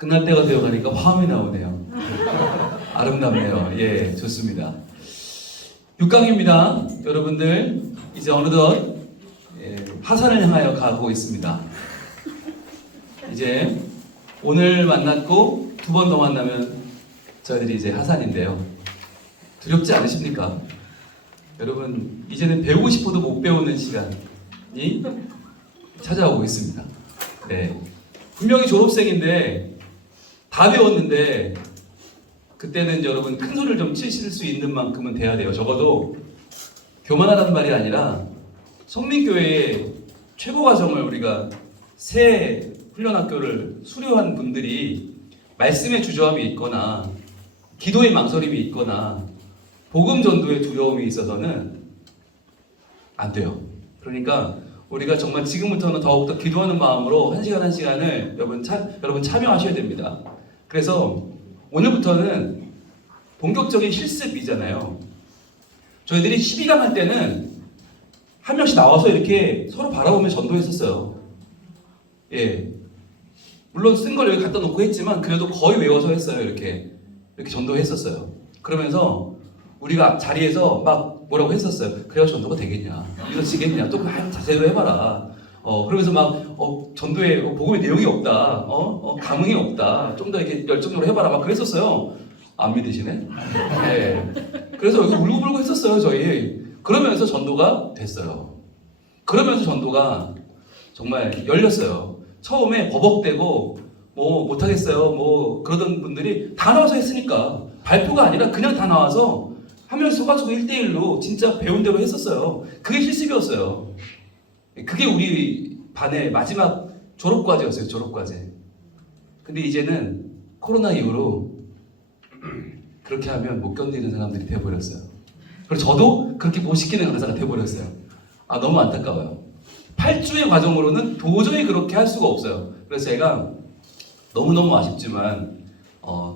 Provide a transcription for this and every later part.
끝날 때가 되어가니까 화음이 나오네요. 아름답네요. 예, 좋습니다. 6강입니다. 여러분들 이제 어느덧 하산을 향하여 가고 있습니다. 이제 오늘 만났고 두 번 더 만나면 저희들이 이제 하산인데요. 두렵지 않으십니까? 여러분 이제는 배우고 싶어도 못 배우는 시간이 찾아오고 있습니다. 네, 분명히 졸업생인데 다 배웠는데 그때는 여러분 큰 소리를 좀 치실 수 있는 만큼은 돼야 돼요. 적어도 교만하다는 말이 아니라 성민교회의 최고 과정을 우리가 새 훈련학교를 수료한 분들이 말씀의 주저함이 있거나 기도의 망설임이 있거나 복음 전도의 두려움이 있어서는 안 돼요. 그러니까 우리가 정말 지금부터는 더욱더 기도하는 마음으로 한 시간 한 시간을 여러분 참여하셔야 됩니다. 그래서 오늘부터는 본격적인 실습이잖아요. 저희들이 12강 할 때는 한 명씩 나와서 이렇게 서로 바라보며 전도했었어요. 예. 물론 쓴 걸 여기 갖다 놓고 했지만 그래도 거의 외워서 했어요. 이렇게 전도했었어요. 그러면서 우리가 자리에서 막 뭐라고 했었어요. 그래야 전도가 되겠냐? 이루어지겠냐? 또 자세로 해봐라. 그러면서 막 전도에 복음의 내용이 없다. 감흥이 없다. 좀 더 이렇게 열정적으로 해봐라. 막 그랬었어요. 안 믿으시네? 네. 그래서 여기 울고불고 했었어요. 저희. 그러면서 전도가 됐어요. 그러면서 전도가 정말 열렸어요. 처음에 버벅대고 뭐 못하겠어요. 뭐 그러던 분들이 다 나와서 했으니까 발표가 아니라 그냥 다 나와서 한 명씩 서가지고 1대1로 진짜 배운 대로 했었어요. 그게 실습이었어요. 그게 우리 반의 마지막 졸업과제였어요. 졸업과제. 근데 이제는 코로나 이후로 그렇게 하면 못 견디는 사람들이 돼버렸어요. 그리고 저도 그렇게 못 시키는 강사가 돼버렸어요. 너무 안타까워요. 8주의 과정으로는 도저히 그렇게 할 수가 없어요. 그래서 제가 너무너무 아쉽지만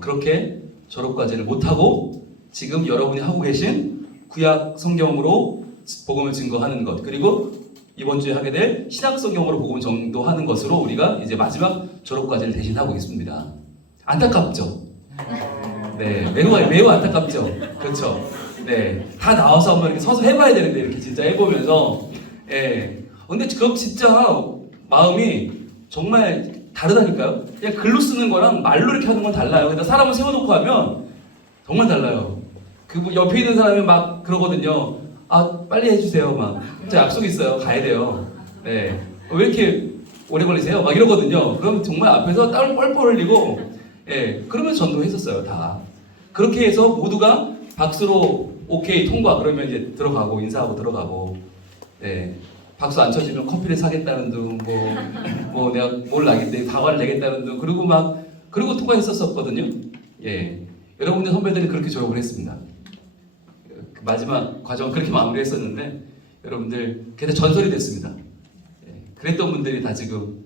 그렇게 졸업과제를 못하고 지금 여러분이 하고 계신 구약 성경으로 복음을 증거하는 것, 그리고 이번 주에 하게 될 신약 성경으로 복음을 전도하는 것으로 우리가 이제 마지막 졸업과제를 대신하고 있습니다. 안타깝죠? 네, 매우 안타깝죠? 그렇죠? 네, 다 나와서 한번 이렇게 서서 해봐야 되는데 이렇게 진짜 해보면서 근데 그럼 진짜 마음이 정말 다르다니까요? 그냥 글로 쓰는 거랑 말로 이렇게 하는 건 달라요. 근데 사람을 세워놓고 하면 정말 달라요. 그 옆에 있는 사람이 막 그러거든요. 빨리 해주세요. 막. 저 약속 있어요. 가야 돼요. 네. 왜 이렇게 오래 걸리세요? 막 이러거든요. 그럼 정말 앞에서 땀을 뻘뻘 흘리고, 그러면서 전도했었어요. 다. 그렇게 해서 모두가 박수로 오케이, 통과. 그러면 이제 들어가고, 인사하고 들어가고, 박수 안 쳐주면 커피를 사겠다는 둥, 뭐 내가 뭘 나겠대, 다과를 내겠다는 둥, 그리고 통과했었거든요. 여러분들 선배들이 그렇게 졸업을 했습니다. 그 마지막 과정 그렇게 마무리했었는데 여러분들 그때 전설이 됐습니다. 그랬던 분들이 다 지금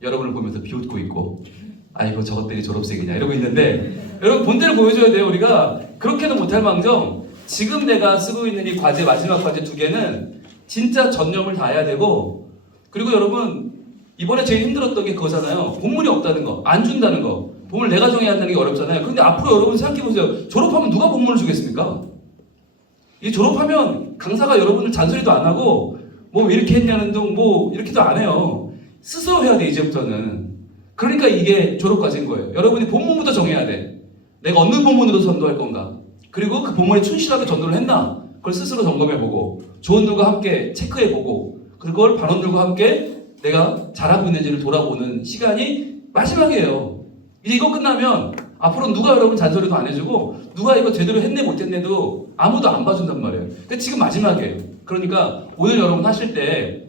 여러분을 보면서 비웃고 있고 아이고 저것들이 졸업생이냐 이러고 있는데 여러분 본때를 보여줘야 돼요. 우리가 그렇게는 못할 망정 지금 내가 쓰고 있는 이 과제 마지막 과제 2개는 진짜 전념을 다해야 되고 그리고 여러분 이번에 제일 힘들었던 게 그거잖아요. 본문이 없다는 거, 안 준다는 거. 본문을 내가 정해야 한다는 게 어렵잖아요. 근데 앞으로 여러분 생각해보세요. 졸업하면 누가 본문을 주겠습니까? 이 졸업하면 강사가 여러분을 잔소리도 안 하고 뭐 왜 이렇게 했냐는 둥 뭐 이렇게도 안 해요. 스스로 해야 돼 이제부터는. 그러니까 이게 졸업과제인 거예요. 여러분이 본문부터 정해야 돼. 내가 어느 본문으로 전도할 건가? 그리고 그 본문에 충실하게 전도를 했나? 그걸 스스로 점검해보고 조원들과 함께 체크해보고 그걸 반원들과 함께 내가 잘하고 있는지를 돌아보는 시간이 마지막이에요. 이제 이거 끝나면 앞으로 누가 여러분 잔소리도 안 해주고 누가 이거 제대로 했네 못했네도 아무도 안 봐준단 말이에요. 근데 지금 마지막이에요. 그러니까 오늘 여러분 하실 때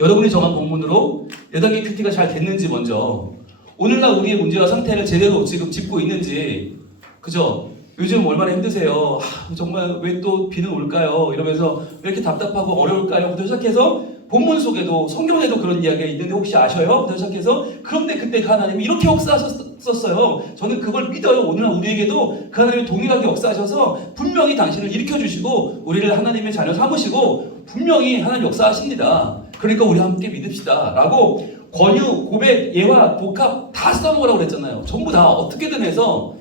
여러분이 정한 본문으로 4단계 큐티가 잘 됐는지 먼저 오늘날 우리의 문제와 상태를 제대로 지금 짚고 있는지 그죠? 요즘 얼마나 힘드세요? 정말 왜 또 비는 올까요? 이러면서 왜 이렇게 답답하고 어려울까요? 부터 시작해서 본문 속에도 성경에도 그런 이야기가 있는데 혹시 아셔요? 부터 시작해서 그런데 그때 그 하나님이 이렇게 역사하셨어요. 저는 그걸 믿어요. 오늘날 우리에게도 그 하나님이 동일하게 역사하셔서 분명히 당신을 일으켜주시고 우리를 하나님의 자녀 삼으시고 분명히 하나님 역사하십니다. 그러니까 우리 함께 믿읍시다. 라고 권유, 고백, 예화, 복합 다 써먹으라고 그랬잖아요. 전부 다 어떻게든 해서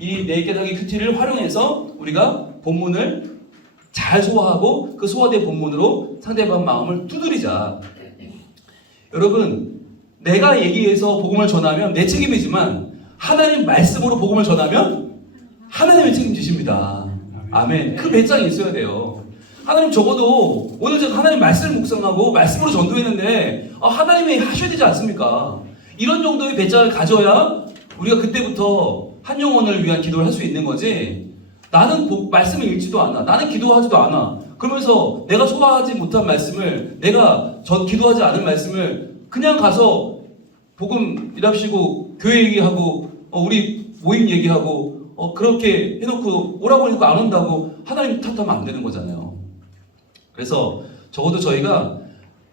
이 네 개닥의 큐티를 활용해서 우리가 본문을 잘 소화하고 그 소화된 본문으로 상대방 마음을 두드리자. 여러분, 내가 얘기해서 복음을 전하면 내 책임이지만 하나님 말씀으로 복음을 전하면 하나님의 책임지십니다. 아멘. 그 배짱이 있어야 돼요. 하나님 적어도 오늘 제가 하나님 말씀을 묵상하고 말씀으로 전도했는데 하나님이 하셔야 되지 않습니까? 이런 정도의 배짱을 가져야 우리가 그때부터 한 영혼을 위한 기도를 할 수 있는 거지. 나는 말씀을 읽지도 않아. 나는 기도하지도 않아. 그러면서 내가 소화하지 못한 말씀을, 내가 기도하지 않은 말씀을 그냥 가서 복음 일합시고 교회 얘기하고 우리 모임 얘기하고 그렇게 해놓고 오라고 하니까 안 온다고 하나님 탓하면 안 되는 거잖아요. 그래서 적어도 저희가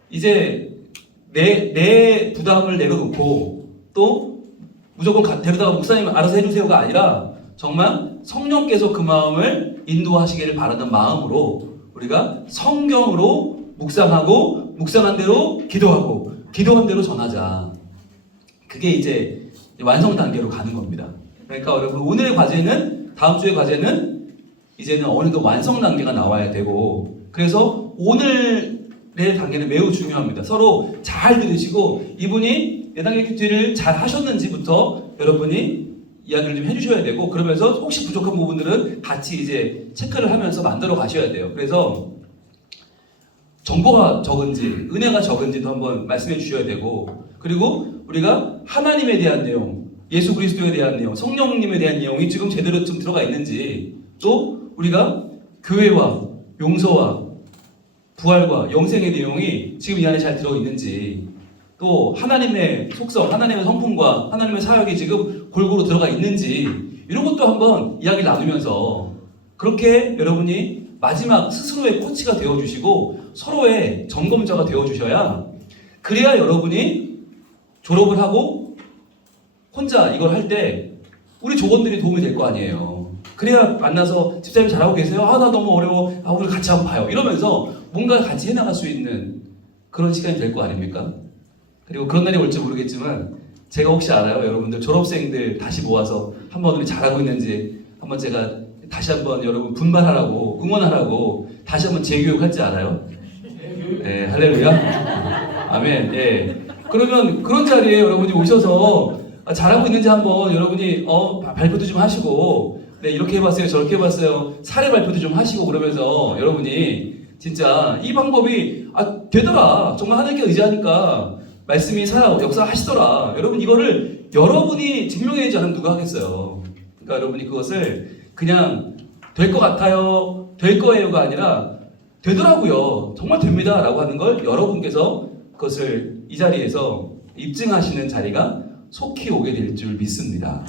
이제 내 부담을 내려놓고 또 무조건 데려다가 목사님 알아서 해주세요가 아니라 정말 성령께서 그 마음을 인도하시기를 바라는 마음으로 우리가 성경으로 묵상하고 묵상한 대로 기도하고 기도한 대로 전하자. 그게 이제 완성 단계로 가는 겁니다. 그러니까 여러분 오늘의 과제는 다음 주의 과제는 이제는 어느 정도 완성 단계가 나와야 되고 그래서 오늘의 단계는 매우 중요합니다. 서로 잘 들으시고 이분이 내 단계 큐티를 잘 하셨는지부터 여러분이 이야기를 좀 해주셔야 되고 그러면서 혹시 부족한 부분들은 같이 이제 체크를 하면서 만들어 가셔야 돼요. 그래서 정보가 적은지 은혜가 적은지도 한번 말씀해 주셔야 되고 그리고 우리가 하나님에 대한 내용, 예수 그리스도에 대한 내용, 성령님에 대한 내용이 지금 제대로 좀 들어가 있는지 또 우리가 교회와 용서와 부활과 영생의 내용이 지금 이 안에 잘 들어있는지 또 하나님의 속성, 하나님의 성품과 하나님의 사역이 지금 골고루 들어가 있는지 이런 것도 한번 이야기 나누면서 그렇게 여러분이 마지막 스스로의 코치가 되어주시고 서로의 점검자가 되어주셔야 그래야 여러분이 졸업을 하고 혼자 이걸 할 때 우리 조원들이 도움이 될 거 아니에요. 그래야 만나서 집사님 잘하고 계세요? 나 너무 어려워. 오늘 같이 한번 봐요. 이러면서 뭔가 같이 해나갈 수 있는 그런 시간이 될 거 아닙니까? 그리고 그런 날이 올지 모르겠지만 제가 혹시 알아요? 여러분들 졸업생들 다시 모아서 한번 우리 잘하고 있는지 한번 제가 다시 한번 여러분 분발하라고 응원하라고 다시 한번 재교육할지 알아요? 네, 할렐루야. 아멘. 예. 그러면 그런 자리에 여러분이 오셔서 잘하고 있는지 한번 여러분이 발표도 좀 하시고 네, 이렇게 해봤어요, 저렇게 해봤어요. 사례 발표도 좀 하시고 그러면서 여러분이 진짜 이 방법이 되더라. 정말 하나님께 의지하니까 말씀이 살아 역사하시더라. 여러분 이거를 여러분이 증명해내지 않으면 누가 하겠어요. 그러니까 여러분이 그것을 그냥 될 것 같아요, 될 거예요가 아니라 되더라고요. 정말 됩니다. 라고 하는 걸 여러분께서 그것을 이 자리에서 입증하시는 자리가 속히 오게 될 줄 믿습니다.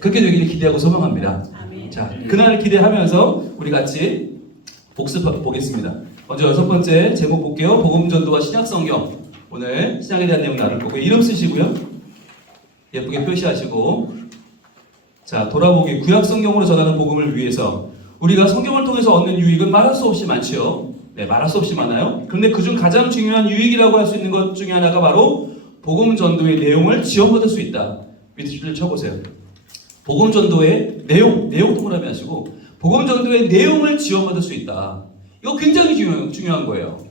그렇게 되기를 기대하고 소망합니다. 자, 그날을 기대하면서 우리 같이 복습 보겠습니다. 먼저 6번째 제목 볼게요. 복음전도와 신약성경. 오늘 신약에 대한 내용 나눌 거고요. 이름 쓰시고요. 예쁘게 표시하시고 자, 돌아보기 구약성경으로 전하는 복음을 위해서 우리가 성경을 통해서 얻는 유익은 말할 수 없이 많지요. 네, 말할 수 없이 많아요. 그런데 그중 가장 중요한 유익이라고 할 수 있는 것 중에 하나가 바로 복음 전도의 내용을 지원받을 수 있다. 밑에 줄을 쳐보세요. 복음 전도의 내용 동그라미 하시고 복음 전도의 내용을 지원받을 수 있다. 이거 굉장히 중요한 거예요.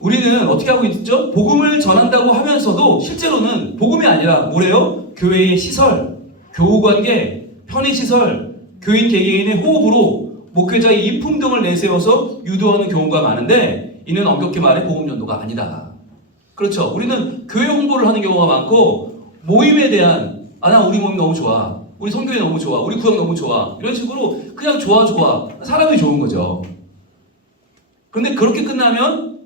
우리는 어떻게 하고 있죠? 복음을 전한다고 하면서도 실제로는 복음이 아니라 뭐래요? 교회의 시설, 교우관계, 편의시설, 교인 개개인의 호흡으로 목회자의 인품 등을 내세워서 유도하는 경우가 많은데 이는 엄격히 말해 복음 전도가 아니다. 그렇죠. 우리는 교회 홍보를 하는 경우가 많고 모임에 대한 나 우리 모임 너무 좋아. 우리 성교회 너무 좋아. 우리 구역 너무 좋아. 이런 식으로 그냥 좋아. 사람이 좋은 거죠. 그런데 그렇게 끝나면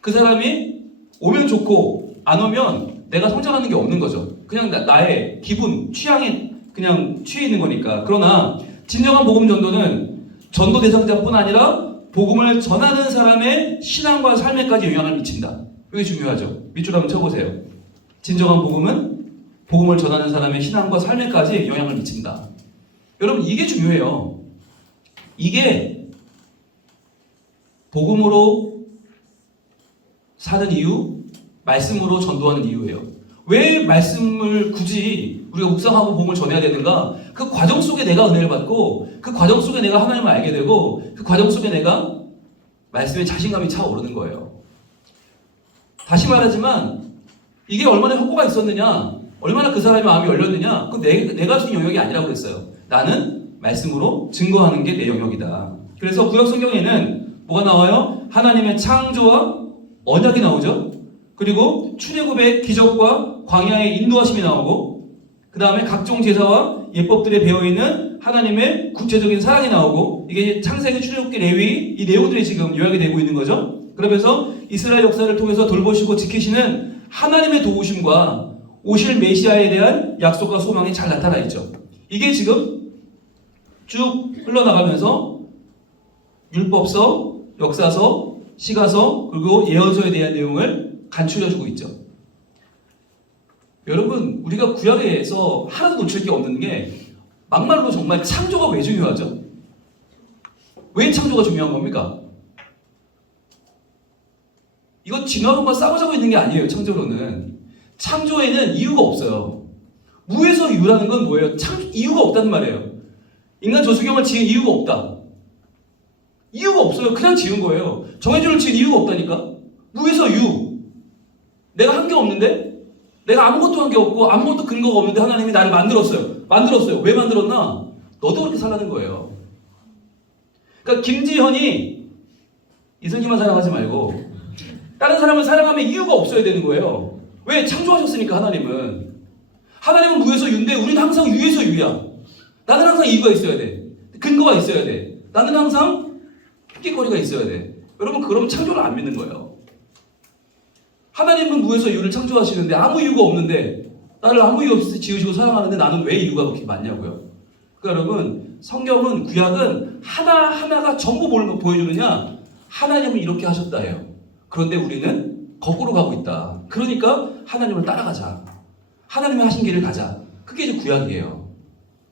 그 사람이 오면 좋고 안 오면 내가 성장하는 게 없는 거죠. 그냥 나의 기분, 취향에 그냥 취해 있는 거니까. 그러나 진정한 복음 전도는 전도 대상자뿐 아니라 복음을 전하는 사람의 신앙과 삶에까지 영향을 미친다. 이게 중요하죠. 밑줄 한번 쳐보세요. 진정한 복음은 복음을 전하는 사람의 신앙과 삶에까지 영향을 미친다. 여러분 이게 중요해요. 이게 복음으로 사는 이유, 말씀으로 전도하는 이유예요. 왜 말씀을 굳이 우리가 묵상하고 복음을 전해야 되는가? 그 과정 속에 내가 은혜를 받고 그 과정 속에 내가 하나님을 알게 되고 그 과정 속에 내가 말씀에 자신감이 차오르는 거예요. 다시 말하지만 이게 얼마나 효과가 있었느냐, 얼마나 그 사람의 마음이 열렸느냐, 그건 내가 할 수 있는 영역이 아니라고 그랬어요. 나는 말씀으로 증거하는 게 내 영역이다. 그래서 구약 성경에는 뭐가 나와요? 하나님의 창조와 언약이 나오죠. 그리고 출애굽의 기적과 광야의 인도하심이 나오고, 그 다음에 각종 제사와 예법들에 배어있는 하나님의 구체적인 사랑이 나오고, 이게 창세기, 출애굽기, 레위 이 내용들이 지금 요약이 되고 있는 거죠. 그러면서 이스라엘 역사를 통해서 돌보시고 지키시는 하나님의 도우심과 오실 메시아에 대한 약속과 소망이 잘 나타나 있죠. 이게 지금 쭉 흘러나가면서 율법서, 역사서, 시가서, 그리고 예언서에 대한 내용을 간추려주고 있죠. 여러분, 우리가 구약에서 하나도 놓칠 게 없는 게 막말로 정말 창조가 왜 중요하죠? 왜 창조가 중요한 겁니까? 이거 진화론과 싸우자고 있는 게 아니에요. 창조론은. 창조에는 이유가 없어요. 무에서 유라는 건 뭐예요? 이유가 없다는 말이에요. 인간 조수경을 지은 이유가 없다. 이유가 없어요. 그냥 지은 거예요. 정해줄을 지은 이유가 없다니까. 무에서 유. 내가 한 게 없는데, 내가 아무것도 한 게 없고 아무것도 근거가 없는데 하나님이 나를 만들었어요. 왜 만들었나? 너도 그렇게 살라는 거예요. 그러니까 김지현이 이승기만 사랑하지 말고 다른 사람을 사랑하면 이유가 없어야 되는 거예요. 왜? 창조하셨으니까. 하나님은 무에서 유인데 우리는 항상 유에서 유야. 나는 항상 이유가 있어야 돼. 근거가 있어야 돼. 나는 항상 핑계거리가 있어야 돼. 여러분, 그러면 창조를 안 믿는 거예요. 하나님은 무에서 유를 창조하시는데 아무 이유가 없는데, 나를 아무 이유 없이 지으시고 사랑하는데 나는 왜 이유가 그렇게 많냐고요. 그러니까 여러분, 성경은, 구약은 하나하나가 전부 뭘 보여주느냐? 하나님은 이렇게 하셨다예요. 그런데 우리는 거꾸로 가고 있다. 그러니까 하나님을 따라가자. 하나님이 하신 길을 가자. 그게 이제 구약이에요.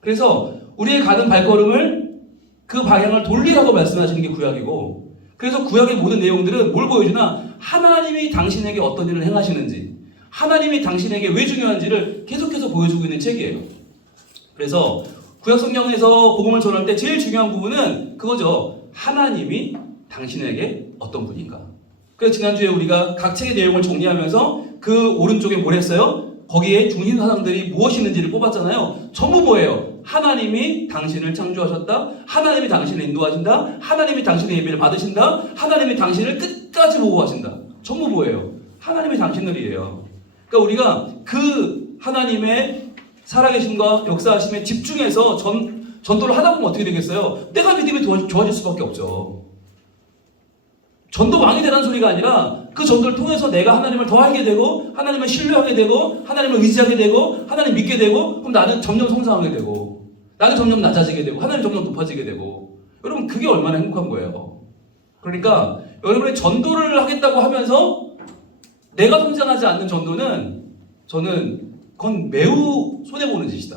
그래서 우리의 가는 발걸음을, 그 방향을 돌리라고 말씀하시는 게 구약이고, 그래서 구약의 모든 내용들은 뭘 보여주나? 하나님이 당신에게 어떤 일을 행하시는지, 하나님이 당신에게 왜 중요한지를 계속해서 보여주고 있는 책이에요. 그래서 구약 성경에서 복음을 전할 때 제일 중요한 부분은 그거죠. 하나님이 당신에게 어떤 분인가. 그래서 지난주에 우리가 각 책의 내용을 정리하면서 그 오른쪽에 뭘 했어요? 거기에 중심 사상들이 무엇이 있는지를 뽑았잖아요. 전부 뭐예요? 하나님이 당신을 창조하셨다. 하나님이 당신을 인도하신다. 하나님이 당신의 예배를 받으신다. 하나님이 당신을 끝까지 보호하신다. 전부 뭐예요? 하나님이 당신을이에요. 그러니까 우리가 그 하나님의 살아계심과 역사하심에 집중해서 전도를 하다 보면 어떻게 되겠어요? 내가 믿음이 좋아질 수밖에 없죠. 전도 왕이 되라는 소리가 아니라 그 전도를 통해서 내가 하나님을 더 알게 되고, 하나님을 신뢰하게 되고, 하나님을 의지하게 되고, 하나님 믿게 되고, 그럼 나는 점점 성장하게 되고, 나는 점점 낮아지게 되고, 하나님 점점 높아지게 되고. 여러분, 그게 얼마나 행복한 거예요. 그러니까 여러분이 전도를 하겠다고 하면서 내가 성장하지 않는 전도는, 저는 그건 매우 손해보는 짓이다.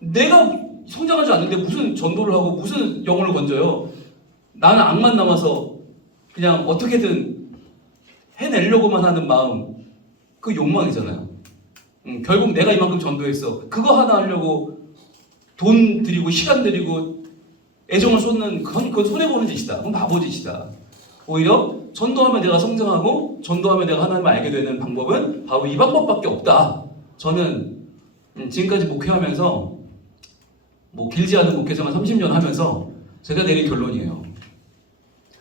내가 성장하지 않는데 무슨 전도를 하고 무슨 영혼을 건져요. 나는 악만 남아서 그냥 어떻게든 해내려고만 하는 마음, 그 욕망이잖아요. 결국 내가 이만큼 전도했어. 그거 하나 하려고 돈 들이고 시간 들이고 애정을 쏟는, 그건 손해보는 짓이다. 그건 바보 짓이다. 오히려 전도하면 내가 성장하고 전도하면 내가 하나님을 알게 되는 방법은 바로 이 방법밖에 없다. 저는 지금까지 목회하면서, 뭐 길지 않은 목회생활 30년 하면서 제가 내린 결론이에요.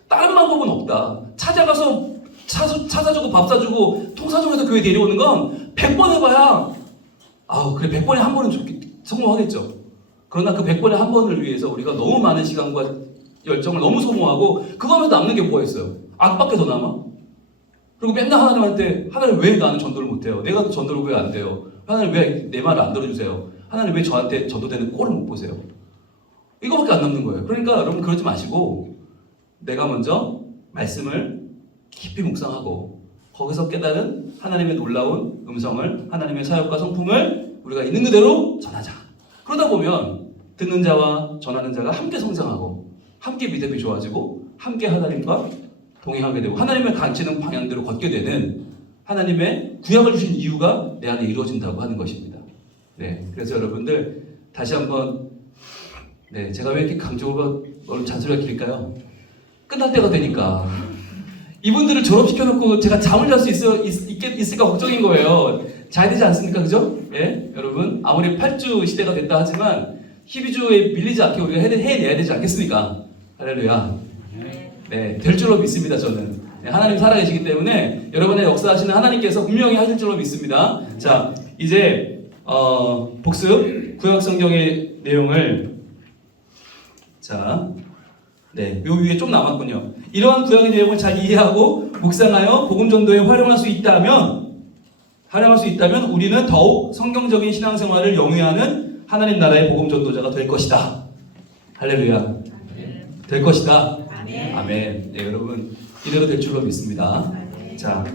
다른 방법은 없다. 찾아가서 차 사주고 밥 사주고 통 사정해서 교회 데려오는 건 100번 해봐야, 그래 100번에 한 번은 성공하겠죠. 그러나 그 100번에 한 번을 위해서 우리가 너무 많은 시간과 열정을 너무 소모하고 그거 하면서 남는 게 뭐가 있어요? 악밖에 더 남아. 그리고 맨날 하나님한테, 하나님 왜 나는 전도를 못해요? 내가 전도를 왜 안 돼요? 하나님 왜 내 말을 안 들어주세요? 하나님 왜 저한테 전도되는 꼴을 못 보세요? 이거밖에 안 남는 거예요. 그러니까 여러분, 그러지 마시고 내가 먼저 말씀을 깊이 묵상하고 거기서 깨달은 하나님의 놀라운 음성을, 하나님의 사역과 성품을 우리가 있는 그대로 전하자. 그러다 보면 듣는 자와 전하는 자가 함께 성장하고 함께 믿음이 좋아지고 함께 하나님과 동행하게 되고 하나님을 가르치는 방향대로 걷게 되는, 하나님의 구약을 주신 이유가 내 안에 이루어진다고 하는 것입니다. 네, 그래서 여러분들 다시 한번 네, 제가 왜 이렇게 강조가 오늘 잔소리가 길까요? 끝날 때가 되니까 이분들을 졸업시켜놓고 제가 잠을 잘 수 있을까 걱정인 거예요. 자야 되지 않습니까? 그죠? 예, 여러분 아무리 8주 시대가 됐다 하지만 12주에 밀리지 않게 우리가 해내야 되지 않겠습니까? 할렐루야. 네, 될 줄로 믿습니다. 저는 네, 하나님 살아계시기 때문에 여러분의 역사하시는 하나님께서 분명히 하실 줄로 믿습니다. 자, 이제 복습 구약 성경의 내용을 자, 네, 요 위에 좀 남았군요. 이러한 구약의 내용을 잘 이해하고 묵상하여 복음 전도에 활용할 수 있다면 우리는 더욱 성경적인 신앙생활을 영위하는 하나님 나라의 복음 전도자가 될 것이다. 할렐루야. 될 것이다. 아멘. 네, 여러분 이대로 될 줄로 믿습니다. 자,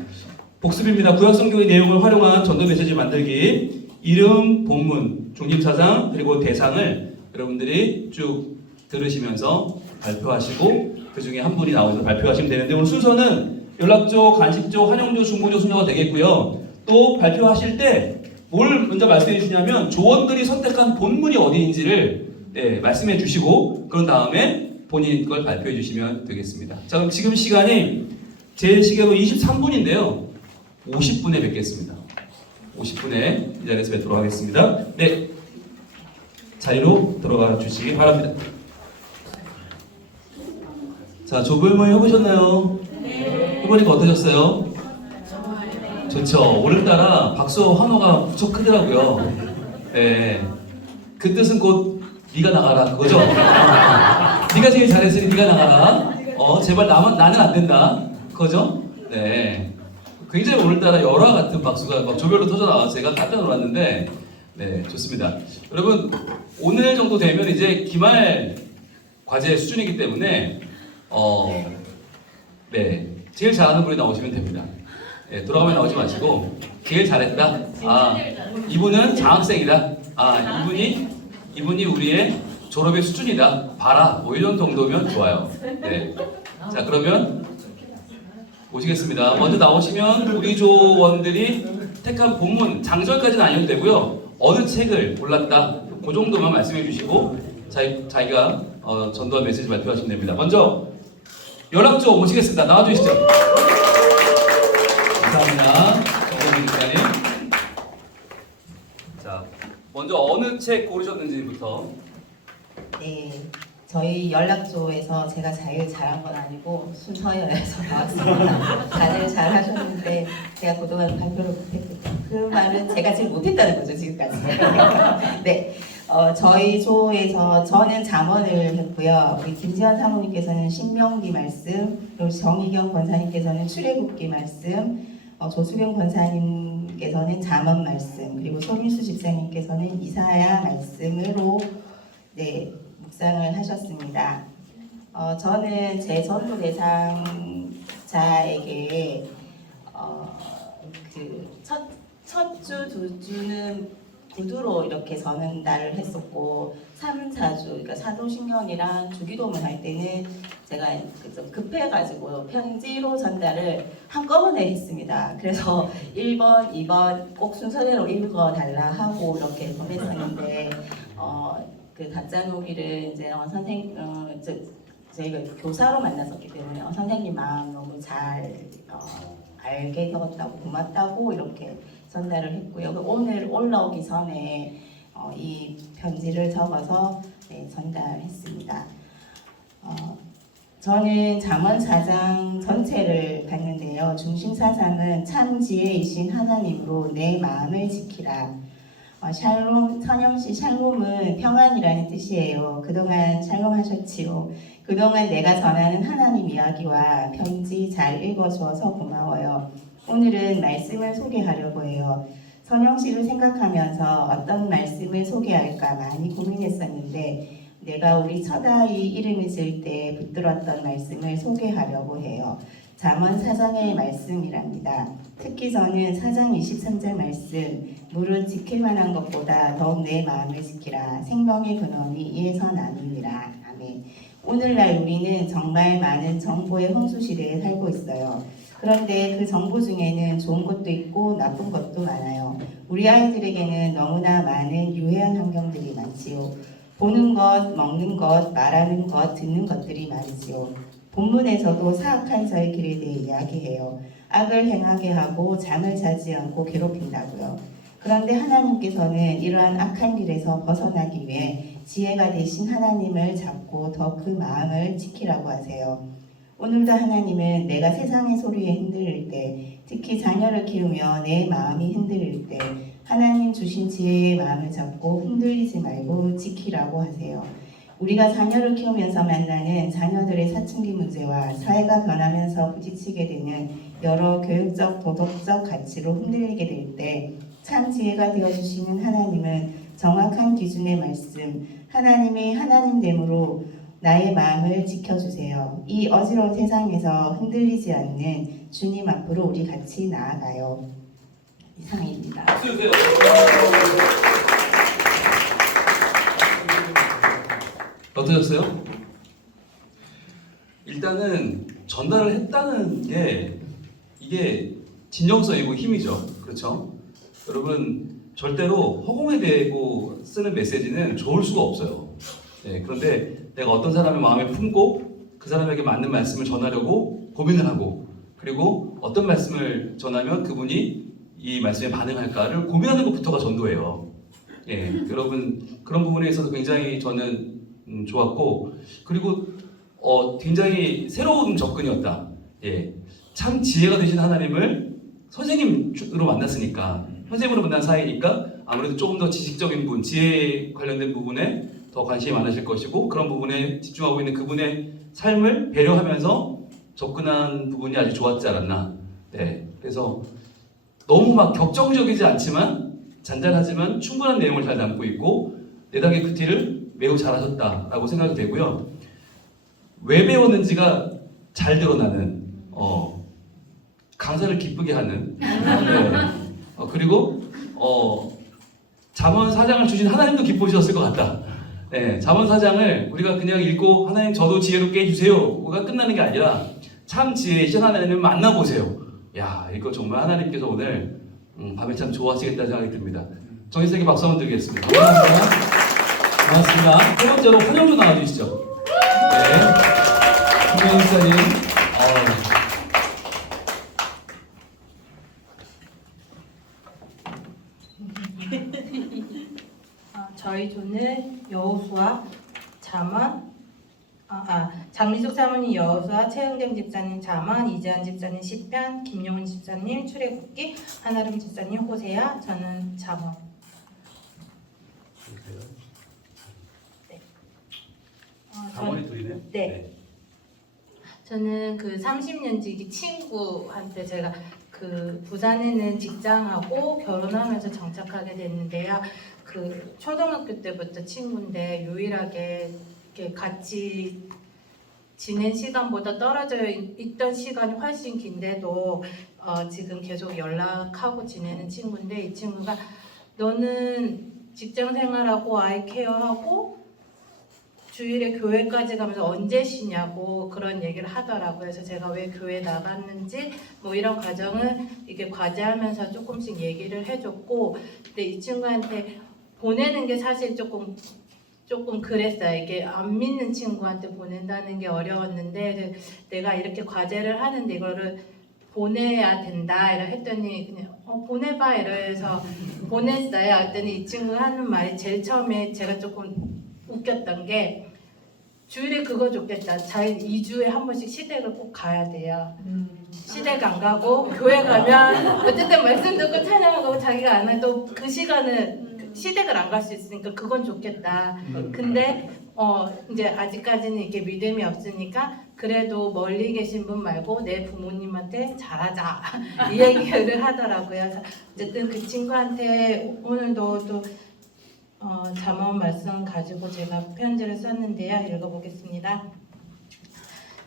복습입니다. 구약 성경의 내용을 활용한 전도 메시지 만들기. 이름, 본문, 중심사상 그리고 대상을 여러분들이 쭉 들으시면서 발표하시고 그 중에 한 분이 나오셔서 발표하시면 되는데 오늘 순서는 연락조, 간식조, 한영조, 중고조 순서가 되겠고요. 또 발표하실 때 뭘 먼저 말씀해 주시냐면 조원들이 선택한 본문이 어디인지를 네, 말씀해 주시고 그런 다음에 본인 걸 발표해 주시면 되겠습니다. 자, 그럼 지금 시간이 제 시계로 23분인데요. 50분에 뵙겠습니다. 50분에 이 자리에서 뵙도록 하겠습니다. 네, 자리로 들어가 주시기 바랍니다. 자, 조별모의 해보셨나요? 네. 해보니까 어떠셨어요? 좋죠. 오늘따라 박수 환호가 무척 크더라고요. 네. 그 뜻은 곧 네가 나가라 그거죠? 네가 제일 잘했으니 네가 나가라. 제발 나는 안 된다. 그거죠? 네. 굉장히 오늘따라 열화 같은 박수가 막 조별로 터져 나와서 제가 깜짝 놀랐는데, 네, 좋습니다. 여러분 오늘 정도 되면 이제 기말 과제 수준이기 때문에 네, 제일 잘하는 분이 나오시면 됩니다. 네, 돌아가면 나오지 마시고 제일 잘했다. 아, 이분은 장학생이다. 아, 이분이 우리의 졸업의 수준이다. 봐라. 뭐 이런 정도면 좋아요. 네. 자, 그러면 오시겠습니다. 먼저 나오시면 우리 조원들이 택한 본문 장절까지는 아니어도 되고요. 어느 책을 골랐다. 그 정도만 말씀해 주시고 자기가 전도한 메시지 발표하시면 됩니다. 먼저 연락조 모시겠습니다. 나와주시죠. 감사합니다. 정원민 기자님. 자, 먼저 어느 책 고르셨는지부터. 네, 저희 연락조에서 제가 제일 잘한 건 아니고 순서여서 나왔습니다. 다들 잘하셨는데 제가 그동안 발표를 못했거든요. 그 말은 제가 제일 못했다는 거죠, 지금까지. 네, 저희 조에서 저는 잠언을 했고요. 우리 김지현 사모님께서는 신명기 말씀, 그리고 정희경 권사님께서는 출애굽기 말씀, 조수경 권사님께서는 잠언 말씀, 그리고 손민수 집사님께서는 이사야 말씀으로 네, 묵상을 하셨습니다. 저는 제 전도 대상자에게 그 첫 주, 두 주는 구두로 이렇게 전달을 했었고 3, 4주, 그러니까 사도신경이랑 주기도문 할 때는 제가 좀 급해가지고 편지로 전달을 한꺼번에 했습니다. 그래서 1번, 2번 꼭 순서대로 읽어달라 하고 이렇게 보냈었는데 그 가짜노기를 이제 저희가 교사로 만났었기 때문에 선생님 마음 너무 잘 알게 되었다고 고맙다고 이렇게 전달을 했고요. 오늘 올라오기 전에 이 편지를 적어서 네, 전달했습니다. 저는 잠언 4장 전체를 봤는데요. 중심 사상은 참 지혜이신 하나님으로 내 마음을 지키라. 샬롬, 선영씨 샬롬은 평안이라는 뜻이에요. 그동안 샬롬 하셨지요. 그동안 내가 전하는 하나님 이야기와 편지 잘 읽어주어서 고마워요. 오늘은 말씀을 소개하려고 해요. 선영씨를 생각하면서 어떤 말씀을 소개할까 많이 고민했었는데 내가 우리 첫아이 이름을 지을 때 붙들었던 말씀을 소개하려고 해요. 잠언 4장의 말씀이랍니다. 특히 저는 4장 23절 말씀 무릇 지킬 만한 것보다 더욱 내 마음을 지키라. 생명의 근원이 이에서 나누니라. 아멘. 오늘날 우리는 정말 많은 정보의 홍수 시대에 살고 있어요. 그런데 그 정보 중에는 좋은 것도 있고 나쁜 것도 많아요. 우리 아이들에게는 너무나 많은 유해한 환경들이 많지요. 보는 것, 먹는 것, 말하는 것, 듣는 것들이 많지요. 본문에서도 사악한 자의 길에 대해 이야기해요. 악을 행하게 하고 잠을 자지 않고 괴롭힌다고요. 그런데 하나님께서는 이러한 악한 길에서 벗어나기 위해 지혜가 되신 하나님을 잡고 더 그 마음을 지키라고 하세요. 오늘도 하나님은 내가 세상의 소리에 흔들릴 때, 특히 자녀를 키우며 내 마음이 흔들릴 때 하나님 주신 지혜의 마음을 잡고 흔들리지 말고 지키라고 하세요. 우리가 자녀를 키우면서 만나는 자녀들의 사춘기 문제와 사회가 변하면서 부딪히게 되는 여러 교육적, 도덕적 가치로 흔들리게 될 때 참 지혜가 되어주시는 하나님은 정확한 기준의 말씀, 하나님의 하나님됨으로 나의 마음을 지켜주세요. 이 어지러운 세상에서 흔들리지 않는 주님 앞으로 우리 같이 나아가요. 이상입니다. 박수 주세요. 어떠셨어요? 일단은 전달을 했다는 게 이게 진정성이고 힘이죠. 그렇죠? 여러분 절대로 허공에 대고 쓰는 메시지는 좋을 수가 없어요. 그런데 내가 어떤 사람의 마음에 품고 그 사람에게 맞는 말씀을 전하려고 고민을 하고 그리고 어떤 말씀을 전하면 그분이 이 말씀에 반응할까를 고민하는 것부터가 전도예요. 여러분 그런 부분에 있어서 굉장히 저는 좋았고 그리고 굉장히 새로운 접근이었다. 참 지혜가 되신 하나님을 선생님으로 만났으니까 선생님으로 만난 사이니까 아무래도 조금 더 지식적인 부분, 지혜에 관련된 부분에 더 관심이 많으실 것이고 그런 부분에 집중하고 있는 그분의 삶을 배려하면서 접근한 부분이 아주 좋았지 않았나. 그래서 너무 막 격정적이지 않지만 잔잔하지만 충분한 내용을 잘 담고 있고 내당의 큐티를 매우 잘하셨다라고 생각이 되고요. 왜 배웠는지가 잘 드러나는 강사를 기쁘게 하는 그리고 잠언 4장을 주신 하나님도 기쁘셨을 것 같다. 잠언 4장을 우리가 그냥 읽고 하나님 저도 지혜롭게 해주세요가 끝나는 게 아니라 참 지혜이신 하나님을 만나보세요. 야 이거 정말 하나님께서 오늘 밤에 참 좋아하시겠다는 생각이 듭니다. 정희석에게 박수 한번 드리겠습니다. 고맙습니다. 고맙습니다. 세 번째로 환영 좀 나와주시죠. 김영 목사님. 저희 조는 여호수아, 잠언, 장미숙 사모님 여호수아, 최은경 집사님 잠언, 이재한 집사님 시편, 김용훈 집사님 출애굽기, 한아름 집사님 호세아, 저는 잠언. 잠언이 둘이네. 네. 저는 그 30년 지기 친구한테 제가 그 부산에는 직장하고 결혼하면서 정착하게 됐는데요. 그 초등학교 때부터 친구인데 유일하게 이렇게 같이 지낸 시간보다 떨어져 있던 시간이 훨씬 긴데도 지금 계속 연락하고 지내는 친구인데 이 친구가 너는 직장 생활하고 아이 케어하고 주일에 교회까지 가면서 언제 쉬냐고 그런 얘기를 하더라고요. 그래서 제가 왜 교회 나갔는지 뭐 이런 과정을 이게 과제하면서 조금씩 얘기를 해줬고 근데 이 친구한테 보내는 게 사실 조금 그랬어요. 이게 안 믿는 친구한테 보낸다는 게 어려웠는데 내가 이렇게 과제를 하는데 이거를 보내야 된다 이러 했더니 그냥 보내봐 이래서 보냈어요. 그랬더니 이 친구 하는 말이 제일 처음에 제가 조금 웃겼던 게 주일에 그거 좋겠다. 자기 2주에 한 번씩 시댁을 꼭 가야 돼요. 시댁 안 가고 교회 가면 어쨌든 말씀 듣고 찬양을 가고 자기가 안 해도 그 시간은 시댁을 안 갈 수 있으니까 그건 좋겠다. 근데 이제 아직까지는 이게 믿음이 없으니까 그래도 멀리 계신 분 말고 내 부모님한테 잘하자 이 얘기를 하더라고요. 그래서 어쨌든 그 친구한테 오늘도 또 잠언 말씀 가지고 제가 편지를 썼는데요. 읽어보겠습니다.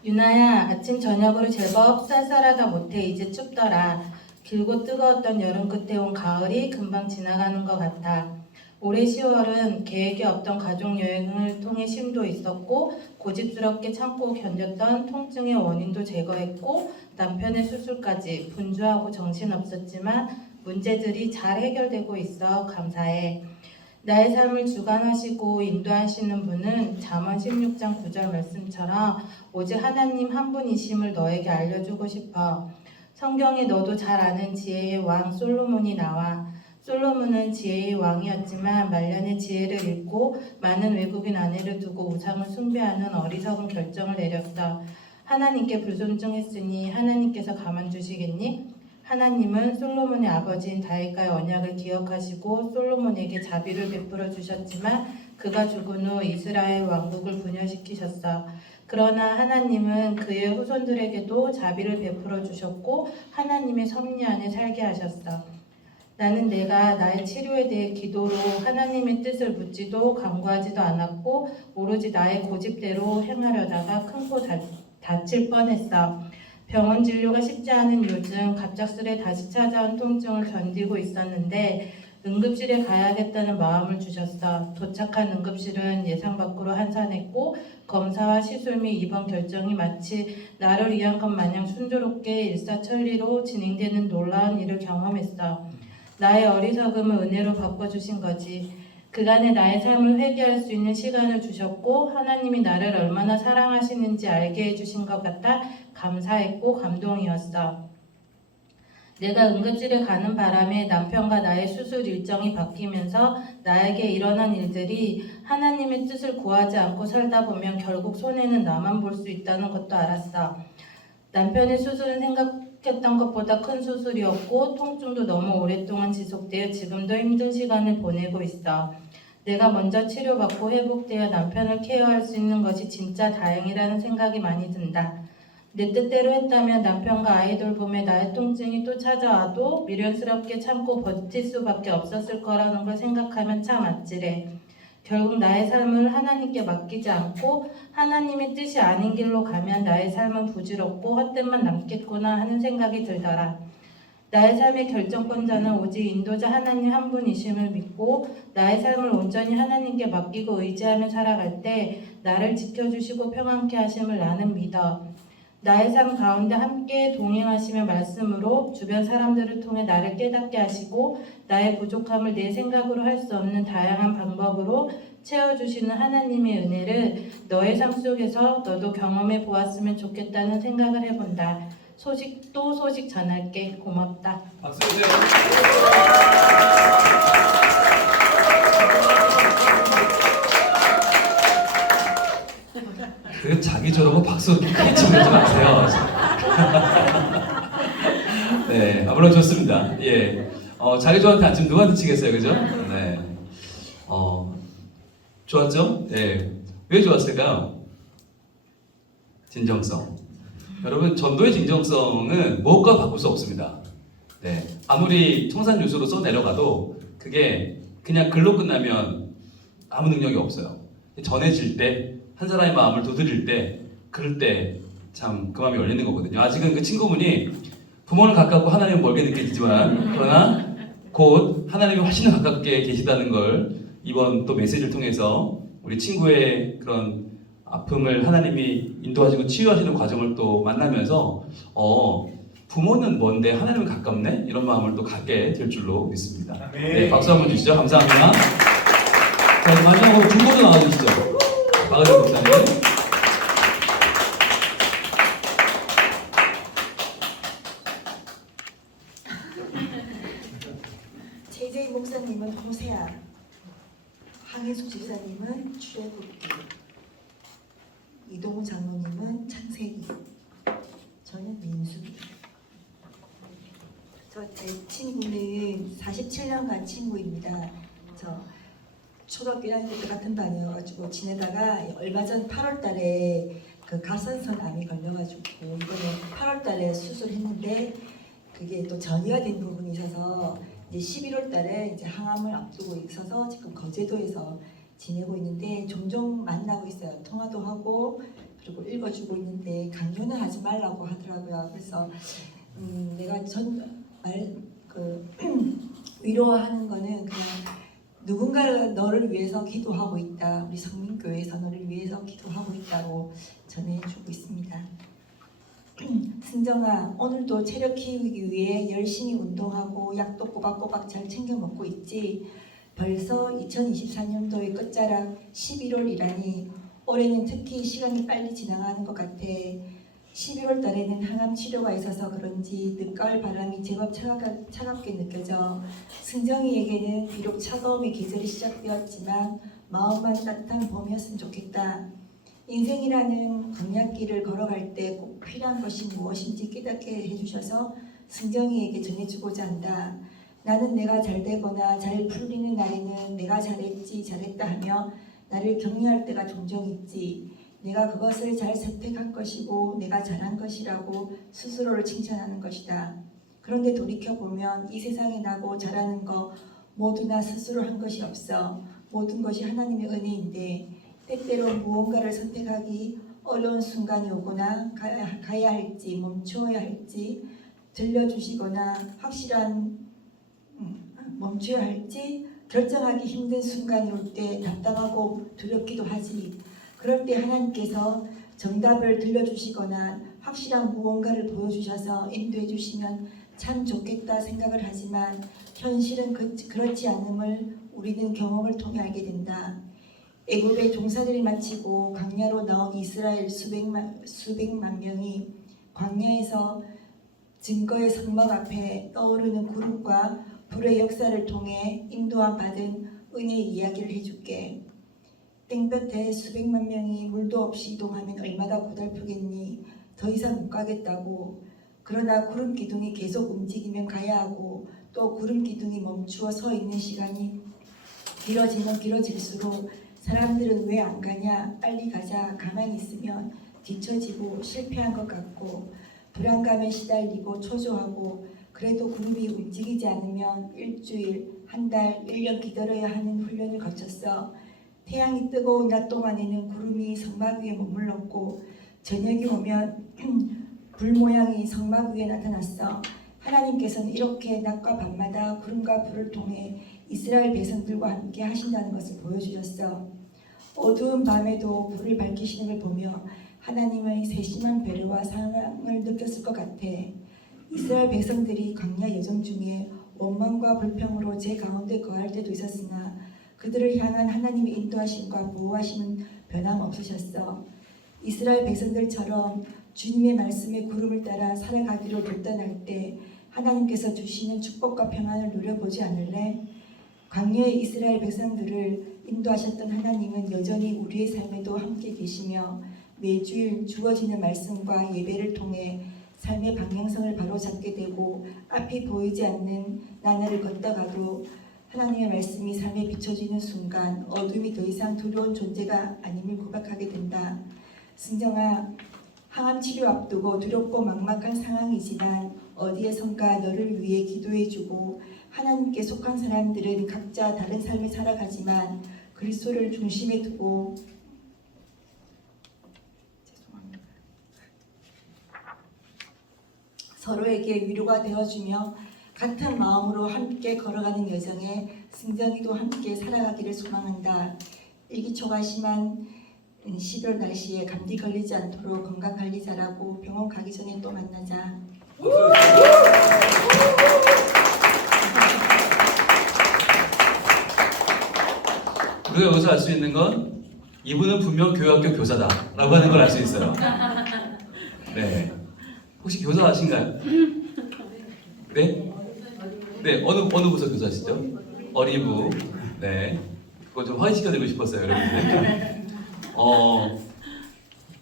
유나야, 아침 저녁으로 제법 쌀쌀하다 못해 이제 춥더라. 길고 뜨거웠던 여름 끝에 온 가을이 금방 지나가는 것 같아. 올해 10월은 계획이 없던 가족여행을 통해 쉼도 있었고 고집스럽게 참고 견뎠던 통증의 원인도 제거했고 남편의 수술까지 분주하고 정신없었지만 문제들이 잘 해결되고 있어 감사해. 나의 삶을 주관하시고 인도하시는 분은 잠언 16장 9절 말씀처럼 오직 하나님 한 분이심을 너에게 알려주고 싶어. 성경에 너도 잘 아는 지혜의 왕 솔로몬이 나와. 솔로몬은 지혜의 왕이었지만 말년에 지혜를 잃고 많은 외국인 아내를 두고 우상을 숭배하는 어리석은 결정을 내렸어. 하나님께 불순종했으니 하나님께서 가만 두시겠니? 하나님은 솔로몬의 아버지인 다윗과의 언약을 기억하시고 솔로몬에게 자비를 베풀어 주셨지만 그가 죽은 후 이스라엘 왕국을 분열시키셨어. 그러나 하나님은 그의 후손들에게도 자비를 베풀어 주셨고 하나님의 섭리 안에 살게 하셨어. 나는 내가 나의 치료에 대해 기도로 하나님의 뜻을 묻지도 간구하지도 않았고 오로지 나의 고집대로 행하려다가 큰 코 다칠 뻔했어. 병원 진료가 쉽지 않은 요즘 갑작스레 다시 찾아온 통증을 견디고 있었는데 응급실에 가야겠다는 마음을 주셨어. 도착한 응급실은 예상 밖으로 한산했고 검사와 시술 및 입원 결정이 마치 나를 위한 것 마냥 순조롭게 일사천리로 진행되는 놀라운 일을 경험했어. 나의 어리석음을 은혜로 바꿔주신 거지. 그간의 나의 삶을 회개할 수 있는 시간을 주셨고 하나님이 나를 얼마나 사랑하시는지 알게 해주신 것 같아 감사했고 감동이었어. 내가 응급실에 가는 바람에 남편과 나의 수술 일정이 바뀌면서 나에게 일어난 일들이 하나님의 뜻을 구하지 않고 살다 보면 결국 손해는 나만 볼 수 있다는 것도 알았어. 남편의 수술은 생각했던 것보다 큰 수술이었고 통증도 너무 오랫동안 지속되어 지금도 힘든 시간을 보내고 있어. 내가 먼저 치료받고 회복되어 남편을 케어할 수 있는 것이 진짜 다행이라는 생각이 많이 든다. 내 뜻대로 했다면 남편과 아이 돌봄에 나의 통증이 또 찾아와도 미련스럽게 참고 버틸 수밖에 없었을 거라는 걸 생각하면 참 아찔해. 결국 나의 삶을 하나님께 맡기지 않고 하나님의 뜻이 아닌 길로 가면 나의 삶은 부질없고 헛됨만 남겠구나 하는 생각이 들더라. 나의 삶의 결정권자는 오직 인도자 하나님 한 분이심을 믿고 나의 삶을 온전히 하나님께 맡기고 의지하며 살아갈 때 나를 지켜주시고 평안케 하심을 나는 믿어. 나의 삶 가운데 함께 동행하시며 말씀으로 주변 사람들을 통해 나를 깨닫게 하시고 나의 부족함을 내 생각으로 할 수 없는 다양한 방법으로 채워주시는 하나님의 은혜를 너의 삶 속에서 너도 경험해 보았으면 좋겠다는 생각을 해본다. 소식 전할게. 고맙다. 박수 주세요. 그 자기 저러고 박수 크게 치지 마세요. 네, 물론 좋습니다. 예, 자기 저한테 안 치면 누구한테 치겠어요, 그죠? 네, 좋았죠? 예, 왜 좋았을까요? 진정성. 여러분, 전도의 진정성은 무엇과 바꿀 수 없습니다. 네, 아무리 청산 유수로 써 내려가도 그게 그냥 글로 끝나면 아무 능력이 없어요. 전해질 때, 한 사람의 마음을 두드릴 때, 그럴 때 참 그 마음이 열리는 거거든요. 아직은 그 친구분이 부모는 가깝고 하나님은 멀게 느껴지지만 그러나 곧 하나님이 훨씬 더 가깝게 계시다는 걸 이번 또 메시지를 통해서 우리 친구의 그런 아픔을 하나님이 인도하시고 치유하시는 과정을 또 만나면서 부모는 먼데 하나님은 가깝네? 이런 마음을 또 갖게 될 줄로 믿습니다. 네, 박수 한번 주시죠. 감사합니다. 자, 이제 마지막으로 중보도 나와주시죠. 박은희 목사님. JJ 목사님은 호세아, 황혜수 집사님은 출애굽기, 이동우 장로님은 창세기, 저는 민수기. 제 친구는 47년간 친구입니다. 저 초등학교 1학년 때 같은 반이어가지고 지내다가 얼마 전 8월달에 그 갑상선 암이 걸려가지고 이번에 8월달에 수술했는데 그게 또 전이가 된 부분이 있어서 이제 11월달에 이제 항암을 앞두고 있어서 지금 거제도에서 지내고 있는데 종종 만나고 있어요. 통화도 하고 그리고 읽어주고 있는데 강요는 하지 말라고 하더라고요. 그래서 내가 위로하는 거는 그냥 누군가 너를 위해서 기도하고 있다. 우리 성민교회에서 너를 위해서 기도하고 있다고 전해주고 있습니다. 승정아, 오늘도 체력 키우기 위해 열심히 운동하고 약도 꼬박꼬박 잘 챙겨 먹고 있지? 벌써 2024년도의 끝자락 11월이라니 올해는 특히 시간이 빨리 지나가는 것 같아. 11월 달에는 항암 치료가 있어서 그런지 늦가을 바람이 제법 차갑게 느껴져. 승정이에게는 비록 차가움의 계절이 시작되었지만 마음만 따뜻한 봄이었으면 좋겠다. 인생이라는 광야길을 걸어갈 때 꼭 필요한 것이 무엇인지 깨닫게 해주셔서 승정이에게 전해주고자 한다. 나는 내가 잘 되거나 잘 풀리는 날에는 내가 잘했지 잘했다 하며 나를 격려할 때가 종종 있지. 내가 그것을 잘 선택한 것이고 내가 잘한 것이라고 스스로를 칭찬하는 것이다. 그런데 돌이켜보면 이 세상에 나고 잘하는 거 모두 나 스스로 한 것이 없어. 모든 것이 하나님의 은혜인데 때때로 무언가를 선택하기 어려운 순간이 오거나 가야 할지 멈추어야 할지 들려주시거나 멈춰야 할지 결정하기 힘든 순간이 올 때 답답하고 두렵기도 하지. 그럴 때 하나님께서 정답을 들려주시거나 확실한 무언가를 보여주셔서 인도해 주시면 참 좋겠다 생각을 하지만 현실은 그렇지 않음을 우리는 경험을 통해 알게 된다. 애굽의 종살이를 마치고 광야로 나온 이스라엘 수백만 명이 광야에서 증거의 성막 앞에 떠오르는 구름과 불의 역사를 통해 인도함 받은 은혜의 이야기를 해줄게. 땡볕에 수백만 명이 물도 없이 이동하면 얼마나 고달프겠니? 더 이상 못 가겠다고. 그러나 구름 기둥이 계속 움직이면 가야 하고 또 구름 기둥이 멈추어 서 있는 시간이 길어지면 길어질수록 사람들은 왜 안 가냐? 빨리 가자. 가만히 있으면 뒤처지고 실패한 것 같고 불안감에 시달리고 초조하고 그래도 구름이 움직이지 않으면 일주일, 한 달, 1년 기다려야 하는 훈련을 거쳤어. 태양이 뜨거운 낮 동안에는 구름이 성막 위에 머물렀고 저녁이 오면 불 모양이 성막 위에 나타났어. 하나님께서는 이렇게 낮과 밤마다 구름과 불을 통해 이스라엘 백성들과 함께 하신다는 것을 보여주셨어. 어두운 밤에도 불을 밝히시는 걸 보며 하나님의 세심한 배려와 사랑을 느꼈을 것 같아. 이스라엘 백성들이 광야 여정 중에 원망과 불평으로 제 가운데 거할 때도 있었으나 그들을 향한 하나님의 인도하심과 보호하심은 변함없으셨어. 이스라엘 백성들처럼 주님의 말씀에 구름을 따라 살아가기로 결단할 때 하나님께서 주시는 축복과 평안을 누려보지 않을래? 광야의 이스라엘 백성들을 인도하셨던 하나님은 여전히 우리의 삶에도 함께 계시며 매주일 주어지는 말씀과 예배를 통해 삶의 방향성을 바로잡게 되고 앞이 보이지 않는 나날을 걷다가도 하나님의 말씀이 삶에 비춰지는 순간 어둠이 더 이상 두려운 존재가 아님을 고백하게 된다. 승정아, 항암 치료 앞두고 두렵고 막막한 상황이지만 어디에선가 너를 위해 기도해주고 하나님께 속한 사람들은 각자 다른 삶을 살아가지만 그리스도를 중심에 두고 서로에게 위로가 되어주며 같은 마음으로 함께 걸어가는 여정에 승정이도 함께 살아가기를 소망한다. 일기초가 심한 11월 날씨에 감기 걸리지 않도록 건강관리 잘하고 병원 가기 전에 또 만나자. 우리가 여기서 알 수 있는 건 이분은 분명 교회학교 교사다라고 하는 걸 알 수 있어요. 네, 혹시 교사하신가요? 네? 네, 어느 부서 교사시죠? 어리부. 네, 그거 좀 확인시켜드리고 싶었어요, 여러분들.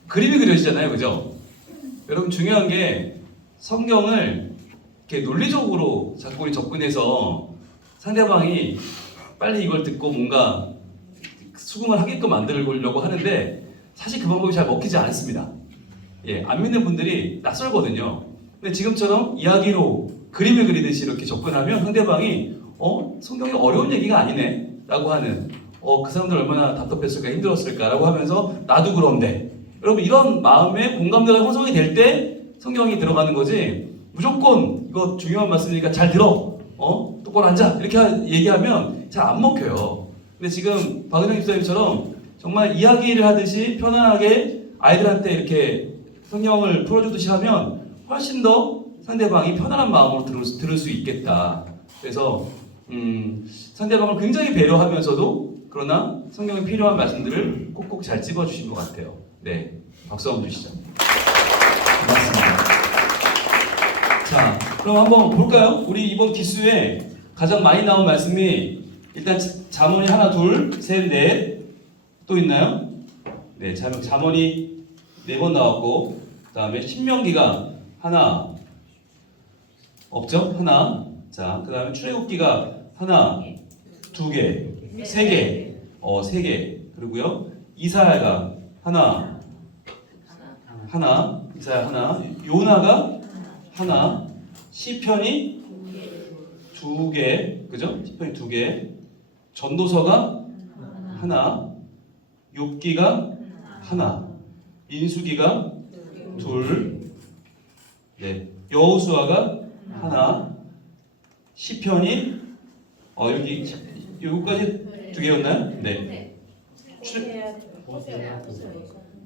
그림이 그려지잖아요, 그죠? 여러분 중요한 게 성경을 이렇게 논리적으로 자꾸 우리 접근해서 상대방이 빨리 이걸 듣고 뭔가 수긍을 하게끔 만들려고 하는데 사실 그 방법이 잘 먹히지 않습니다. 예, 안 믿는 분들이 낯설거든요. 근데 지금처럼 이야기로 그림을 그리듯이 이렇게 접근하면 상대방이 성경이 어려운 얘기가 아니네 라고 하는 그 사람들 얼마나 답답했을까 힘들었을까 라고 하면서 나도 그런데 여러분 이런 마음에 공감대가 형성이 될 때 성경이 들어가는 거지 무조건 이거 중요한 말씀이니까 잘 들어 똑바로 앉아 이렇게 얘기하면 잘 안 먹혀요. 근데 지금 박은영 집사님처럼 정말 이야기를 하듯이 편안하게 아이들한테 이렇게 성경을 풀어주듯이 하면 훨씬 더 상대방이 편안한 마음으로 들을 수 있겠다. 그래서 상대방을 굉장히 배려하면서도 그러나 성경에 필요한 말씀들을 꼭꼭 잘 찝어주신 것 같아요. 네, 박수 한번 주시죠. 고맙습니다. 자, 그럼 한번 볼까요? 우리 이번 기수에 가장 많이 나온 말씀이 일단 잠언이 하나, 둘, 셋, 넷. 또 있나요? 네, 잠언이 4번 나왔고, 그 다음에 신명기가 하나, 없죠? 하나. 자, 그 다음에 출애굽기가 하나, 2개, 3개, 3개. 그리고요, 이사야가 하나, 이사야 하나, 요나가 하나, 시편이 2개, 그죠? 시편이 2개, 전도서가 하나, 욥기가 하나, 민수기가 2, 네, 여호수아가 하나, 시편이 여기까지 2개였나요? 네.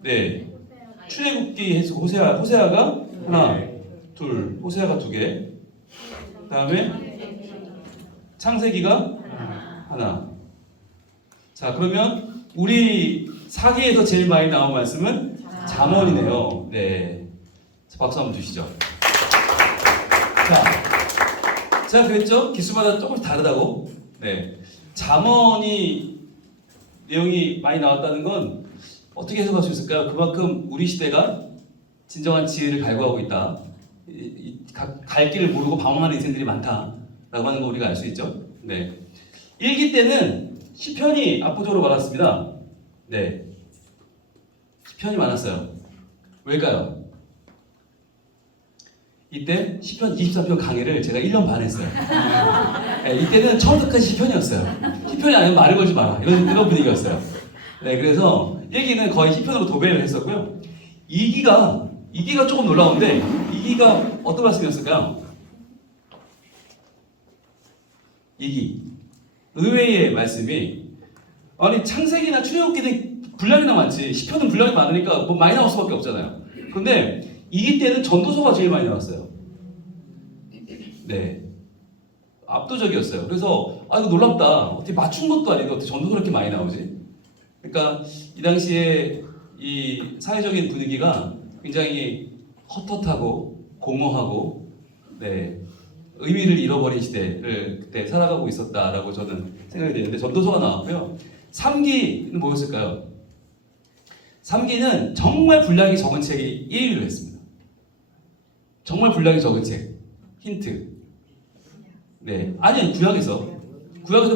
네. 출애굽기 해서 호세아가 하나, 둘, 호세아가 2개. 그다음에 창세기가 하나. 자, 그러면 우리 사기에서 제일 많이 나온 말씀은 잠언이네요. 네. 박수 한번 주시죠. 제가 그랬죠? 기수마다 조금 다르다고. 네. 잠언이 내용이 많이 나왔다는 건 어떻게 해석할 수 있을까요? 그만큼 우리 시대가 진정한 지혜를 갈구하고 있다. 갈 길을 모르고 방황하는 인생들이 많다라고 하는 거 우리가 알 수 있죠. 네. 1기 때는 시편이 압도적으로 많았습니다. 네. 시편이 많았어요. 왜일까요? 이때 시편 23편 강의를 제가 1년 반 했어요. 네, 이때는 처음부터까지 시편이었어요. 시편이 아니면 말을 걸지 마라. 이런 분위기였어요. 네, 그래서 1기는 거의 시편으로 도배를 했었고요. 2기가 조금 놀라운데 2기가 어떤 말씀이었을까요? 2기 의외의 말씀이 아니 창세기나 출애굽기는 분량이나 많지 시편은 분량이 많으니까 뭐 많이 나올 수밖에 없잖아요. 그런데 2기 때는 전도서가 제일 많이 나왔어요. 네, 압도적이었어요. 그래서 이거 놀랍다. 어떻게 맞춘 것도 아니고 어떻게 전도서가 그렇게 많이 나오지? 그러니까 이 당시에 이 사회적인 분위기가 굉장히 헛헛하고 공허하고 네, 의미를 잃어버린 시대를 그때 살아가고 있었다라고 저는 생각이 되는데 전도서가 나왔고요. 3기는 뭐였을까요? 3기는 정말 분량이 적은 책이 1위를 했습니다. 정말 분량이 적은 책. 힌트. 네, 아니 구약에서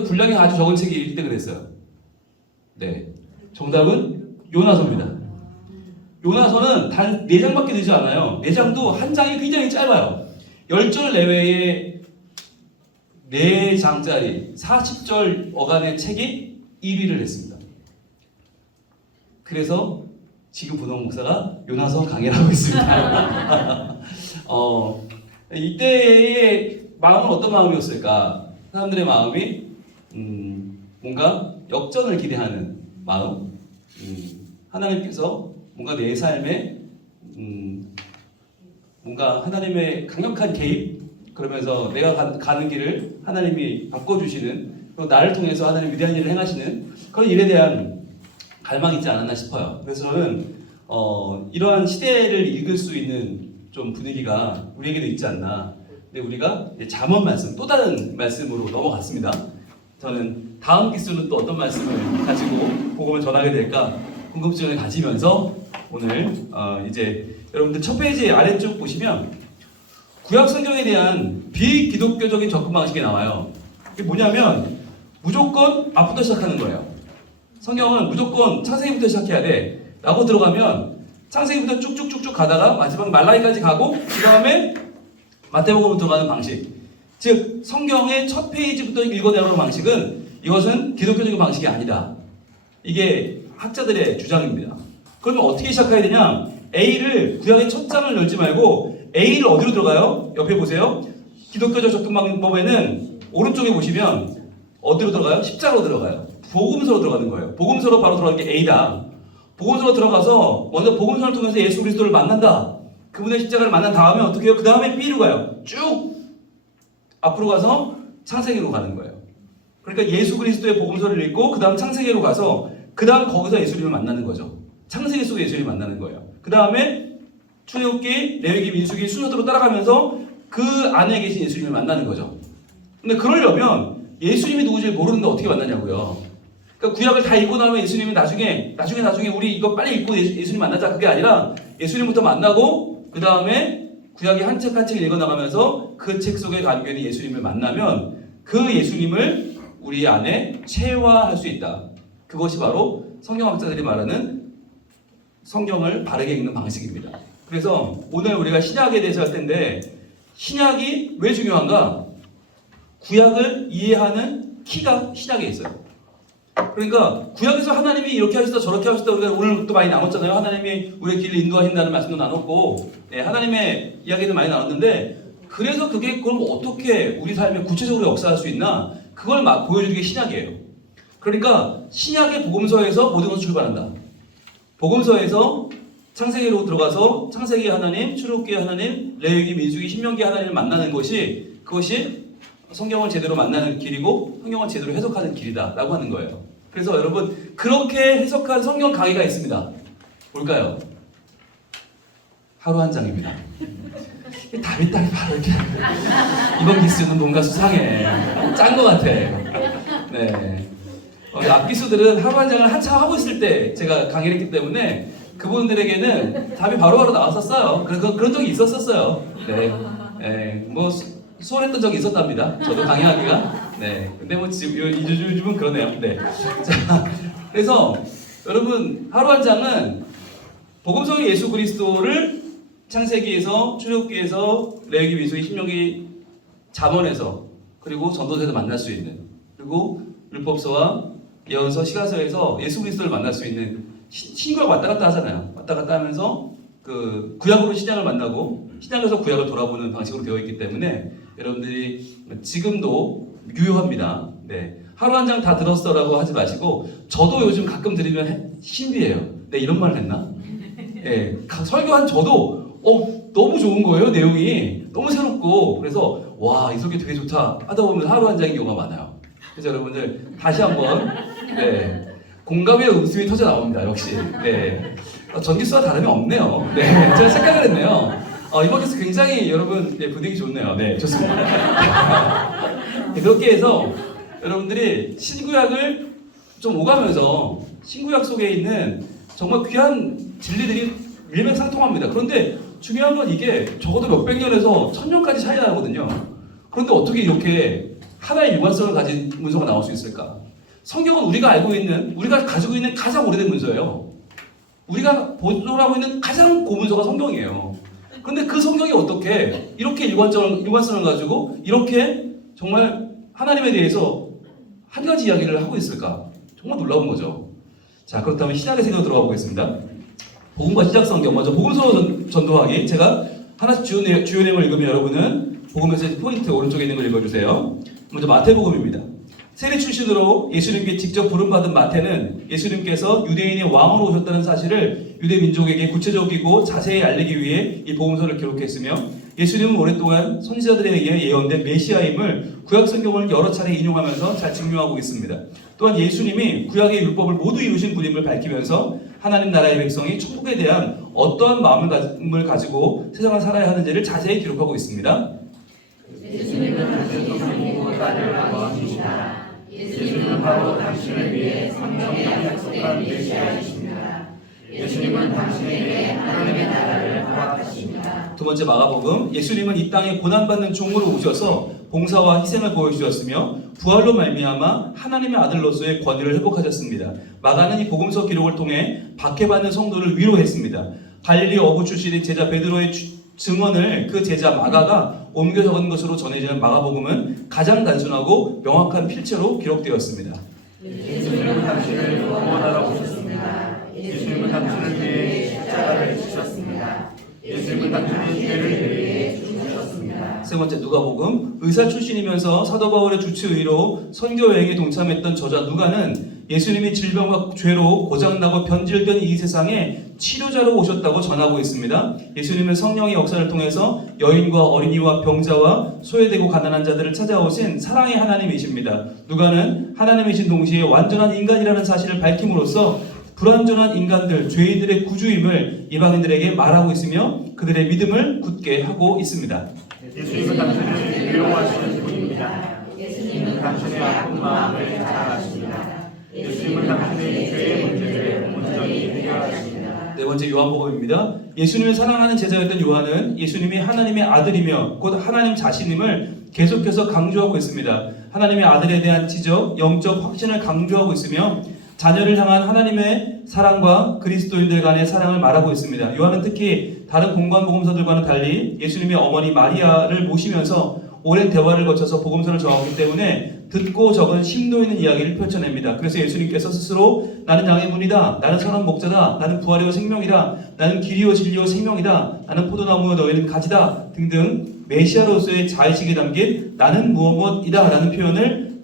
분량이 아주 적은 책이 1등을 했어요. 네, 정답은 요나서입니다. 요나서는 단 4장밖에 되지 않아요. 4장도 한 장이 굉장히 짧아요. 10절 내외의 4장짜리 40절 어간의 책이 1위를 했습니다. 그래서 지금 분홍 목사가 요나서 강의를 하고 있습니다. 이때의 마음은 어떤 마음이었을까? 사람들의 마음이 뭔가 역전을 기대하는 마음, 하나님께서 뭔가 내 삶에 뭔가 하나님의 강력한 개입, 그러면서 내가 가는 길을 하나님이 바꿔주시는, 또 나를 통해서 하나님 위대한 일을 행하시는 그런 일에 대한 갈망이 있지 않았나 싶어요. 그래서 저는 이러한 시대를 읽을 수 있는 좀 분위기가 우리에게도 있지 않나. 근데 우리가 잠언 말씀, 또 다른 말씀으로 넘어갔습니다. 저는 다음 기수는 또 어떤 말씀을 가지고 복음을 전하게 될까 궁금증을 가지면서 오늘 이제 여러분들 첫 페이지 아래쪽 보시면 구약 성경에 대한 비기독교적인 접근 방식이 나와요. 이게 뭐냐면 무조건 앞부터 시작하는 거예요. 성경은 무조건 창세기부터 시작해야 돼 라고 들어가면 창세기부터 쭉쭉쭉쭉 가다가 마지막 말라기까지 가고 그 다음에 마태복음으로 들어가는 방식, 즉 성경의 첫 페이지부터 읽어내는 방식은 이것은 기독교적인 방식이 아니다. 이게 학자들의 주장입니다. 그러면 어떻게 시작해야 되냐? A를 구약의 첫 장을 열지 말고 A를 어디로 들어가요? 옆에 보세요. 기독교적 접근 방법에는 오른쪽에 보시면 어디로 들어가요? 십자가로 들어가요. 복음서로 들어가는 거예요. 복음서로 바로 들어가는 게 A다. 복음서로 들어가서 먼저 복음서를 통해서 예수 그리스도를 만난다. 그분의 십자가를 만난 다음에 어떻게 해요? 그 다음에 B로 가요. 쭉 앞으로 가서 창세기로 가는 거예요. 그러니까 예수 그리스도의 복음서를 읽고 그 다음 창세기로 가서 그 다음 거기서 예수님을 만나는 거죠. 창세기 속에 예수님을 만나는 거예요. 그 다음에 출애굽기, 레위기, 민수기 순서대로 따라가면서 그 안에 계신 예수님을 만나는 거죠. 근데 그러려면 예수님이 누구지 모르는데 어떻게 만나냐고요. 그러니까 구약을 다 읽고 나면 예수님이 나중에 우리 이거 빨리 읽고 예수님 만나자 그게 아니라 예수님부터 만나고 그 다음에 구약의 한 책 한 책 읽어나가면서 그 책 속에 담겨 있는 예수님을 만나면 그 예수님을 우리 안에 체화할 수 있다. 그것이 바로 성경학자들이 말하는 성경을 바르게 읽는 방식입니다. 그래서 오늘 우리가 신약에 대해서 할 텐데 신약이 왜 중요한가? 구약을 이해하는 키가 신약에 있어요. 그러니까 구약에서 하나님이 이렇게 하시다 저렇게 하시다 우리가 오늘 또 많이 나눴잖아요. 하나님이 우리의 길을 인도하신다는 말씀도 나눴고 하나님의 이야기도 많이 나눴는데 그래서 그게 그럼 어떻게 우리 삶에 구체적으로 역사할 수 있나? 그걸 막 보여주는 게 신약이에요. 그러니까 신약의 복음서에서 모든 것을 출발한다. 복음서에서 창세기로 들어가서 창세기 하나님, 출애굽기 하나님, 레위기, 민수기, 신명기 하나님을 만나는 것이 그것이 성경을 제대로 만나는 길이고 성경을 제대로 해석하는 길이다라고 하는 거예요. 그래서 여러분 그렇게 해석한 성경 강의가 있습니다. 뭘까요? 하루 한 장입니다. 답이 딱 바로 이렇게 이번 기수는 뭔가 수상해. 짠 것 같아. 네. 앞기수들은 하루 한 장을 한참 하고 있을 때 제가 강의를 했기 때문에 그분들에게는 답이 바로바로 나왔었어요. 그런 적이 있었어요. 네. 네. 뭐 수월했던 적이 있었답니다. 저도 강의하기가. 네. 근데 뭐 요즘은 그러네요. 네. 자, 그래서 여러분 하루 한 장은 복음서의 예수 그리스도를 창세기에서 출애굽기에서 레위기, 민수기, 신명기, 잠언에서 그리고 전도서에서 만날 수 있는 그리고 율법서와 예언서, 시가서에서 예수 그리스도를 만날 수 있는 신구약 왔다 갔다 하잖아요. 왔다 갔다 하면서 그 구약으로 신약을 만나고 신약에서 구약을 돌아보는 방식으로 되어 있기 때문에 여러분들이 지금도 유효합니다. 네. 하루 한 장 다 들었어라고 하지 마시고 저도 요즘 가끔 들으면 신비해요. 네, 이런 말을 했나? 네, 설교한 저도 너무 좋은 거예요. 내용이 너무 새롭고 그래서 와, 이 설교 되게 좋다 하다 보면 하루 한 장인 경우가 많아요. 그래서 여러분들 다시 한번 네, 공감의 웃음이 터져 나옵니다. 역시 네. 전기수와 다름이 없네요. 네, 제가 착각을 했네요. 이번 기수 굉장히 여러분 네, 분위기 좋네요. 네, 좋습니다. 네, 그렇게 해서 여러분들이 신구약을 좀 오가면서 신구약 속에 있는 정말 귀한 진리들이 일맥상통합니다. 그런데 중요한 건 이게 적어도 몇백 년에서 1000년까지 차이가 나거든요. 그런데 어떻게 이렇게 하나의 일관성을 가진 문서가 나올 수 있을까? 성경은 우리가 알고 있는, 우리가 가지고 있는 가장 오래된 문서예요. 우리가 보존하고 있는 가장 고문서가 성경이에요. 그런데 그 성경이 어떻게 이렇게 일관성을 가지고 이렇게 정말 하나님에 대해서 한 가지 이야기를 하고 있을까? 정말 놀라운 거죠. 자, 그렇다면 신약의 세계로 들어가 보겠습니다. 복음과 시작 성경, 먼저 복음서 전도하기. 제가 하나씩 주요 내용을 읽으면 여러분은 복음에서 포인트 오른쪽에 있는 걸 읽어주세요. 먼저 마태복음입니다. 세례 출신으로 예수님께 직접 부름받은 마태는 예수님께서 유대인의 왕으로 오셨다는 사실을 유대 민족에게 구체적이고 자세히 알리기 위해 이 복음서를 기록했으며 예수님은 오랫동안 선지자들에 의해 예언된 메시아임을 구약 성경을 여러 차례 인용하면서 잘 증명하고 있습니다. 또한 예수님이 구약의 율법을 모두 이루신 분임을 밝히면서 하나님 나라의 백성이 천국에 대한 어떠한 마음을 가지고 세상을 살아야 하는지를 자세히 기록하고 있습니다. 예수님은 당신이 성부고 나를 왕이시다. 예수님은 바로 당신을 위해 성경에 약속된 메시아이십니다. 예수님은 당신에게 하나님의 나라를 허락하십니다. 두 번째 마가복음, 예수님은 이 땅에 고난받는 종으로 오셔서 봉사와 희생을 보여주셨으며 부활로 말미암아 하나님의 아들로서의 권위를 회복하셨습니다. 마가는 이 복음서 기록을 통해 박해받는 성도를 위로했습니다. 갈릴리 어부 출신의 제자 베드로의 증언을 그 제자 마가가 옮겨 적은 것으로 전해지는 마가복음은 가장 단순하고 명확한 필체로 기록되었습니다. 예수님은 당신을 구원하러 오셨습니다. 예수님은 당신을 위해 십자가를 지셨습니다. 예수님은 당신의 죄를 위해 죽으셨습니다. 세 번째 누가복음, 의사 출신이면서 사도 바울의 주치의로 선교 여행에 동참했던 저자 누가는 예수님이 질병과 죄로 고장나고 변질된 이 세상에 치료자로 오셨다고 전하고 있습니다. 예수님은 성령의 역사를 통해서 여인과 어린이와 병자와 소외되고 가난한 자들을 찾아오신 사랑의 하나님이십니다. 누가는 하나님이신 동시에 완전한 인간이라는 사실을 밝힘으로써 불완전한 인간들, 죄인들의 구주임을 이방인들에게 말하고 있으며 그들의 믿음을 굳게 하고 있습니다. 예수님은 당신을 위로하시는 분입니다. 예수님은 당신의 아픈 마음을 잘 아십니다. 예수님은 당신의 죄의 문제를 온전히 해결하십니다. 네 번째 요한복음입니다. 예수님을 사랑하는 제자였던 요한은 예수님이 하나님의 아들이며 곧 하나님 자신임을 계속해서 강조하고 있습니다. 하나님의 아들에 대한 지적, 영적 확신을 강조하고 있으며 자녀를 향한 하나님의 사랑과 그리스도인들 간의 사랑을 말하고 있습니다. 요한은 특히 다른 공관복음서들과는 달리 예수님의 어머니 마리아를 모시면서 오랜 대화를 거쳐서 복음서를 정하기 때문에 듣고 적은 심도 있는 이야기를 펼쳐냅니다. 그래서 예수님께서 스스로 나는 양의 문이다, 나는 선한 목자다, 나는 부활이요 생명이다, 나는 길이요 진리요 생명이다, 나는 포도나무요 너희는 가지다 등등 메시아로서의 자의식이 담긴 나는 무엇이다 라는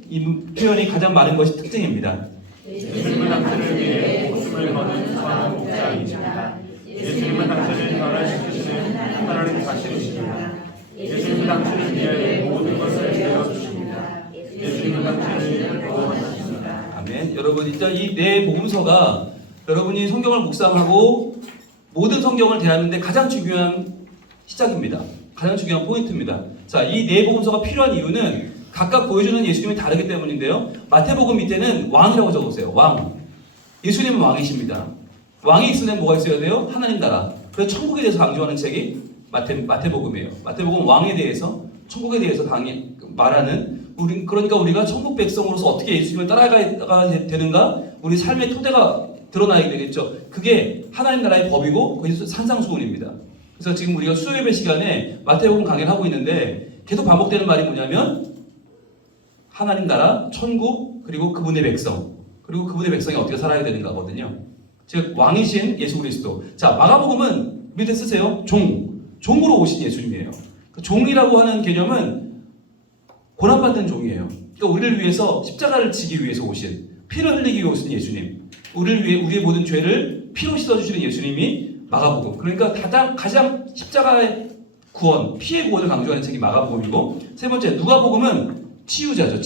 이 표현이 가장 많은 것이 특징입니다. 예수님은 당신을 위해 목숨을 거는 선한 목자이십니다. 예수님은 당신을 변화시키시는 하나님 자신이십니다. 예수님은 당신을 위해 모든 것을 내어주십니다. 예수님은 당신을 구원하십니다. 아멘. 여러분, 일단 이 네 복음서가 여러분이 성경을 묵상하고 모든 성경을 대하는데 가장 중요한 시작입니다. 가장 중요한 포인트입니다. 자, 이 네 복음서가 필요한 이유는 각각 보여주는 예수님이 다르기 때문인데요. 마태복음 밑에는 왕이라고 적으세요. 왕. 예수님은 왕이십니다. 왕이 있으면 뭐가 있어야 돼요? 하나님 나라. 그래서 천국에 대해서 강조하는 책이 마태복음이에요. 마태복음 왕에 대해서, 천국에 대해서 말하는, 그러니까 우리가 천국 백성으로서 어떻게 예수님을 따라가야 되는가? 우리 삶의 토대가 드러나야 되겠죠. 그게 하나님 나라의 법이고, 그게 산상수훈입니다. 그래서 지금 우리가 수요예배 시간에 마태복음 강의를 하고 있는데, 계속 반복되는 말이 뭐냐면, 하나님 나라, 천국, 그리고 그분의 백성, 그리고 그분의 백성이 어떻게 살아야 되는가거든요. 즉 왕이신 예수 그리스도. 자, 마가복음은 밑에 쓰세요. 종으로 오신 예수님이에요. 종이라고 하는 개념은 고난받는 종이에요. 그러니까 우리를 위해서 십자가를 지기 위해서 오신, 피를 흘리기 위해 오신 예수님, 우리를 위해 우리의 모든 죄를 피로 씻어주시는 예수님이 마가복음. 그러니까 가장 십자가의 구원, 피의 구원을 강조하는 책이 마가복음이고, 세 번째 누가복음은 치유자죠.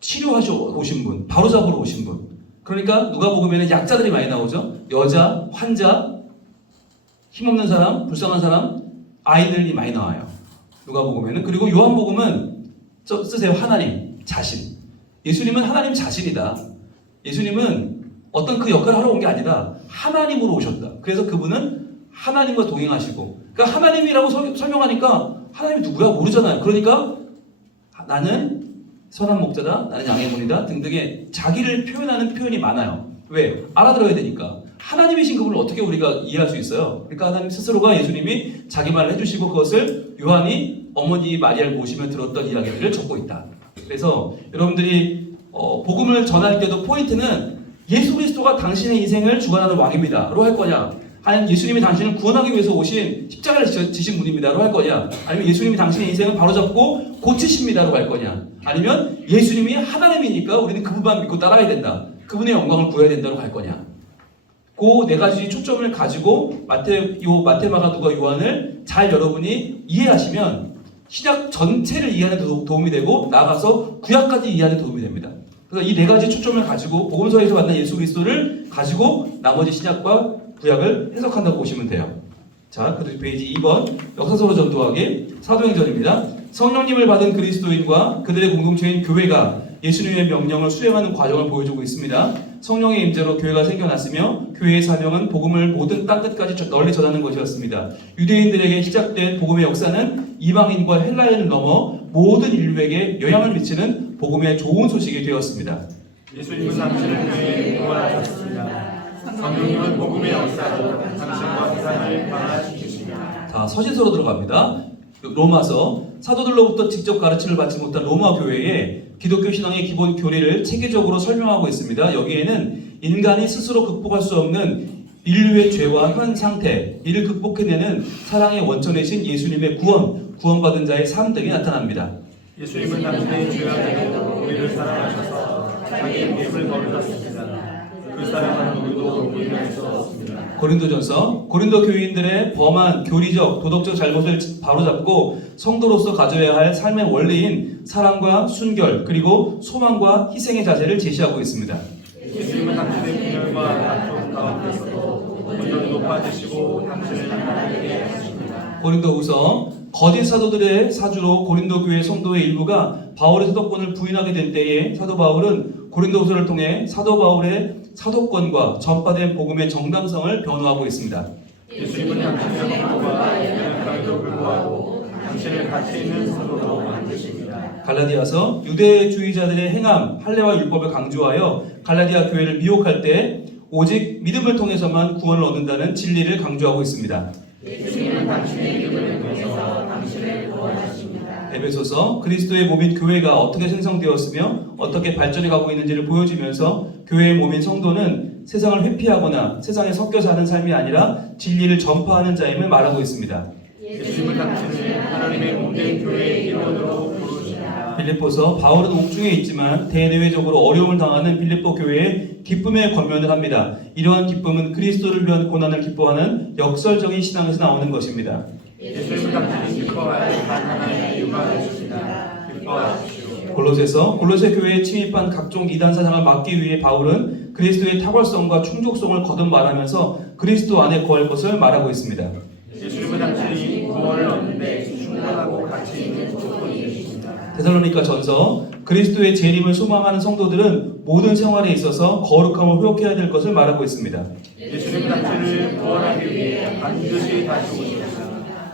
치료하셔 오신 분, 바로잡으러 오신 분. 그러니까 누가복음에는 약자들이 많이 나오죠. 여자, 환자, 힘없는 사람, 불쌍한 사람, 아이들이 많이 나와요. 누가복음에는. 그리고 요한복음은 쓰세요. 하나님 자신. 예수님은 하나님 자신이다. 예수님은 어떤 그 역할을 하러 온 게 아니라 하나님으로 오셨다. 그래서 그분은 하나님과 동행하시고, 그러니까 하나님이라고 설명하니까 하나님이 누구야 모르잖아요. 그러니까 나는 선한 목자다, 나는 양의 문이다 등등의 자기를 표현하는 표현이 많아요. 왜? 알아들어야 되니까. 하나님이신 그분을 어떻게 우리가 이해할 수 있어요? 그러니까 하나님 스스로가 예수님이 자기 말을 해주시고 그것을 요한이 어머니 마리아를 모시며 들었던 이야기들을 적고 있다. 그래서 여러분들이 복음을 전할 때도 포인트는 예수 그리스도가 당신의 인생을 주관하는 왕입니다로 할 거냐, 아니면 예수님이 당신을 구원하기 위해서 오신 십자가를 지신 분입니다로 할 거냐, 아니면 예수님이 당신의 인생을 바로잡고 고치십니다로 할 거냐, 아니면 예수님이 하나님이니까 우리는 그분만 믿고 따라야 된다, 그분의 영광을 구해야 된다로 할 거냐. 그 네 가지 초점을 가지고 마태, 마가, 누가, 요한을 잘 여러분이 이해하시면 신약 전체를 이해하는 데 도움이 되고 나아가서 구약까지 이해하는 데 도움이 됩니다. 그래서 이 네 가지 초점을 가지고 복음서에서 만난 예수 그리스도를 가지고 나머지 신약과 구약을 해석한다고 보시면 돼요. 자, 그리고 페이지 2번 역사서로 전도하기 사도행전입니다. 성령님을 받은 그리스도인과 그들의 공동체인 교회가 예수님의 명령을 수행하는 과정을 보여주고 있습니다. 성령의 임재로 교회가 생겨났으며 교회의 사명은 복음을 모든 땅끝까지 널리 전하는 것이었습니다. 유대인들에게 시작된 복음의 역사는 이방인과 헬라인을 넘어 모든 인류에게 영향을 미치는 복음의 좋은 소식이 되었습니다. 예수님은 당신을 위해 구원하셨습니다. 성령님은 복음의 역사로 당신과 세상을 변화시키십니다. 자, 서신서로 들어갑니다. 로마서. 사도들로부터 직접 가르침을 받지 못한 로마 교회에 기독교 신앙의 기본 교리를 체계적으로 설명하고 있습니다. 여기에는 인간이 스스로 극복할 수 없는 인류의 죄와 현 상태, 이를 극복해내는 사랑의 원천이신 예수님의 구원받은 자의 삶 등이 나타납니다. 예수님은 당신의 죄가 되고 우리를 사랑하셔서 자기의 몸을 거두셨습니다. 그 사랑은 누구도 부인할 수 없습니다. 고린도전서 고린도 교인들의 범한 교리적 도덕적 잘못을 바로잡고 성도로서 가져야 할 삶의 원리인 사랑과 순결 그리고 소망과 희생의 자세를 제시하고 있습니다. 예수님은 당신의 분열과 다툼 가운데서도 온전히 높아지시고 당신을 하나님께 하십니다. 고린도후서 거짓 사도들의 사주로 고린도 교회 성도의 일부가 바울의 사도권을 부인하게 된 때에 사도 바울은 고린도후서를 통해 사도 바울의 사도권과 전파된 복음의 정당성을 변호하고 있습니다. 예수님은 당신의 공부와 연약함에도 불구하고 당신을 가치 있는 사도로 만드십니다. 갈라디아서 유대주의자들의 행함, 할례와 율법을 강조하여 갈라디아 교회를 미혹할 때 오직 믿음을 통해서만 구원을 얻는다는 진리를 강조하고 있습니다. 예수님은 당신의 이름을 통해서 당신을 구원하십니다. 에베소서 그리스도의 몸인 교회가 어떻게 생성되었으며 어떻게 발전해 가고 있는지를 보여주면서 교회의 몸인 성도는 세상을 회피하거나 세상에 섞여 사는 삶이 아니라 진리를 전파하는 자임을 말하고 있습니다. 예수님은 당신을 하나님의 몸된 교회의 일원으로 부르십니다. 빌립보서 바울은 옥중에 있지만 대내외적으로 어려움을 당하는 빌립보 교회에 기쁨의 권면을 합니다. 이러한 기쁨은 그리스도를 위한 고난을 기뻐하는 역설적인 신앙에서 나오는 것입니다. 예수님은 당신이 기뻐할 단 하나의 이유가 되십니다. 기뻐하십시오. 골로새 교회에 침입한 각종 이단 사상을 막기 위해 바울은 그리스도의 탁월성과 충족성을 거듭 말하면서 그리스도 안에 거할 것을 말하고 있습니다. 예수님은 당신이 구원을 얻는데 충분하고 가치 있는 조건이 되십니다. 데살로니가 전서 그리스도의 재림을 소망하는 성도들은 모든 생활에 있어서 거룩함을 회복해야 될 것을 말하고 있습니다. 예수님은 당신을 구원하기 위해 반드시 다시 오십니다.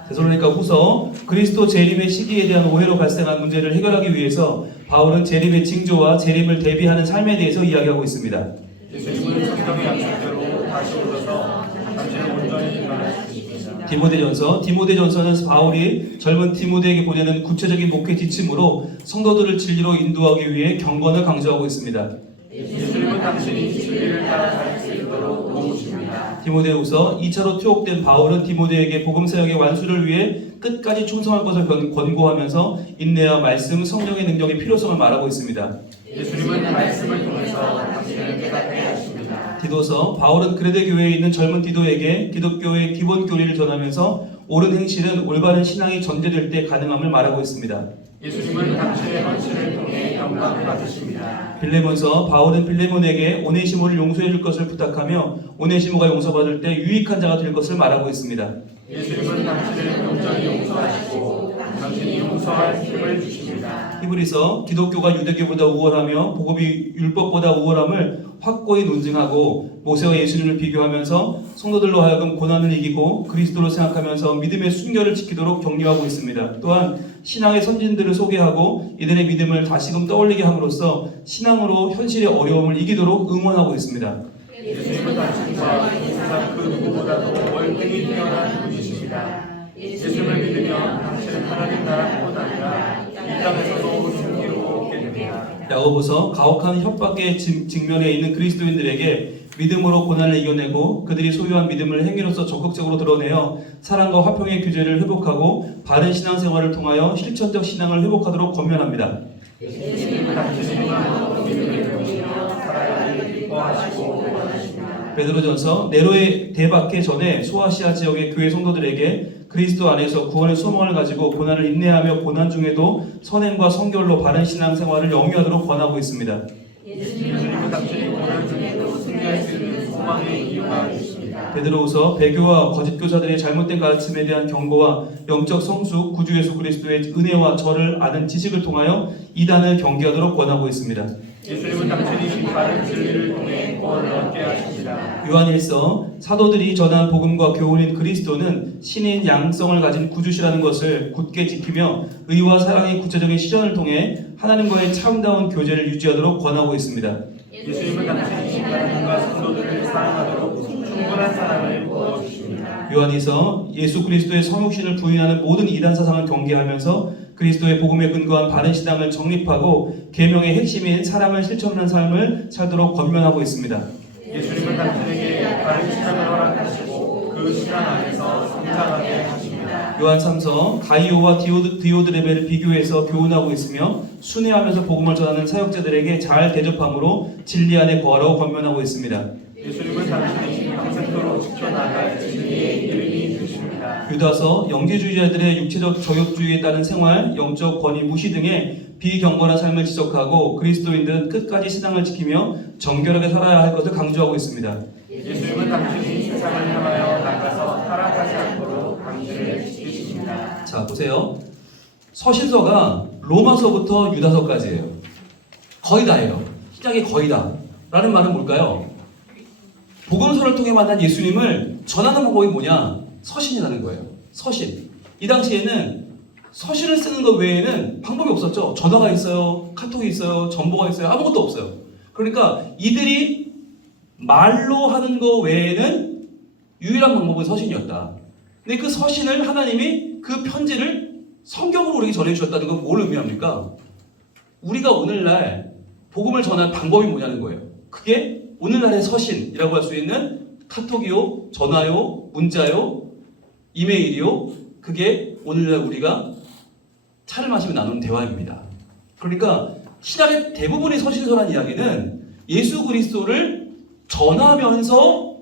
데살로니가 후서 그리스도 재림의 시기에 대한 오해로 발생한 문제를 해결하기 위해서 바울은 재림의 징조와 재림을 대비하는 삶에 대해서 이야기하고 있습니다. 예수님은 성경의 약속대로 다시 오셔서 당신을 온전히 일어나십니다. 디모데전서는 바울이 젊은 디모데에게 보내는 구체적인 목회 지침으로 성도들을 진리로 인도하기 위해 경건을 강조하고 있습니다. 예수님은 당신이 진리를 따라 살 수 있도록 도우십니다. 디모데후서 2차로 투옥된 바울은 디모데에게 복음 사역의 완수를 위해 끝까지 충성할 것을 권고하면서 인내와 말씀, 성령의 능력의 필요성을 말하고 있습니다. 예수님은 말씀을 통해서 당신을 깨닫게 하십니다. 디도서 바울은 그레데 교회에 있는 젊은 디도에게 기독교의 기본 교리를 전하면서 옳은 행실은 올바른 신앙이 전제될 때 가능함을 말하고 있습니다. 예수님은 당신의 헌신을 통해 영광을 받으십니다. 빌레몬서 바울은 빌레몬에게 오네시모를 용서해 줄 것을 부탁하며 오네시모가 용서받을 때 유익한 자가 될 것을 말하고 있습니다. 예수님은 당신을 온전히 용서하시고 당신이 용서할 힘을 주십니다. 히브리서 기독교가 유대교보다 우월하며 복음이 율법보다 우월함을 확고히 논증하고 모세와 예수님을 비교하면서 성도들로 하여금 고난을 이기고 그리스도로 생각하면서 믿음의 순결을 지키도록 격려하고 있습니다. 또한 신앙의 선진들을 소개하고 이들의 믿음을 다시금 떠올리게 함으로써 신앙으로 현실의 어려움을 이기도록 응원하고 있습니다. 예수님은 당신과 세상 그 누구보다도 월등히 뛰어난 분이십니다. 예수님을 믿으면 당신은 하나님 나라뿐 아니라 이 땅에서도 승리로 얻게 됩니다. 야고보서 가혹한 협박의 직면에 있는 그리스도인들에게 믿음으로 고난을 이겨내고 그들이 소유한 믿음을 행위로서 적극적으로 드러내어 사랑과 화평의 규제를 회복하고 바른 신앙생활을 통하여 실천적 신앙을 회복하도록 권면합니다. 예수님은 당신의 마음으로 믿음을 보시며 살아가기를 기뻐하시고 원하십니다. 베드로전서 네로의 대박해 전에 소아시아 지역의 교회 성도들에게 그리스도 안에서 구원의 소망을 가지고 고난을 인내하며 고난 중에도 선행과 성결로 바른 신앙생활을 영위하도록 권하고 있습니다. 예수님은 당신이 고난 중에도 승리할 수 있는 소망의 이유가 되십니다. 베드로후서 배교와 거짓 교사들의 잘못된 가르침에 대한 경고와 영적 성숙, 구주 예수 그리스도의 은혜와 저를 아는 지식을 통하여 이단을 경계하도록 권하고 있습니다. 예수님은 당신이 바른 진리를 통해 구원을 얻게 하십니다. 요한일서 사도들이 전한 복음과 교훈인 그리스도는 신인 양성을 가진 구주시라는 것을 굳게 지키며 의와 사랑의 구체적인 실현을 통해 하나님과의 참다운 교제를 유지하도록 권하고 있습니다. 예수님은 당신이 하나님과 성도들을 사랑하도록 충분한 사랑을 부어주십니다. 요한일서 예수 그리스도의 성육신을 부인하는 모든 이단 사상을 경계하면서 그리스도의 복음에 근거한 바른 신앙을 정립하고 계명의 핵심인 사랑을 실천하는 삶을 살도록 권면하고 있습니다. 예수님은 당신에게 바른 신앙을 허락하시고 그 신앙 안에서 성장하게 하십니다. 요한 3서 가이오와 디오드레베를 비교해서 교훈하고 있으며 순회하면서 복음을 전하는 사역자들에게 잘 대접함으로 진리 안에 거하라고 권면하고 있습니다. 예수님은 당신이 평생도록 지켜나갈 진리의 이름이 되십니다. 유다서 영지주의자들의 육체적 저격주의에 따른 생활, 영적 권위 무시 등의 비경건한 삶을 지적하고 그리스도인들은 끝까지 신앙을 지키며 정결하게 살아야 할 것을 강조하고 있습니다. 예수님은 당신이 세상을 향하여 나가서 타락하지 않도록 당신을 지키십니다. 자, 보세요. 서신서가 로마서부터 유다서까지예요. 거의 다예요. 신약의 거의 다. 라는 말은 뭘까요? 복음서를 통해 만난 예수님을 전하는 방법이 뭐냐? 서신이라는 거예요. 서신. 이 당시에는 서신을 쓰는 것 외에는 방법이 없었죠. 전화가 있어요. 카톡이 있어요. 정보가 있어요. 아무것도 없어요. 그러니까 이들이 말로 하는 것 외에는 유일한 방법은 서신이었다. 근데 그 서신을 하나님이 그 편지를 성경으로 우리에게 전해주셨다는 건 뭘 의미합니까? 우리가 오늘날 복음을 전할 방법이 뭐냐는 거예요. 그게 오늘날의 서신이라고 할 수 있는 카톡이요, 전화요, 문자요, 이메일이요. 그게 오늘날 우리가 차를 마시며 나누는 대화입니다. 그러니까 신약의 대부분의 서신서란 이야기는 예수 그리스도를 전하면서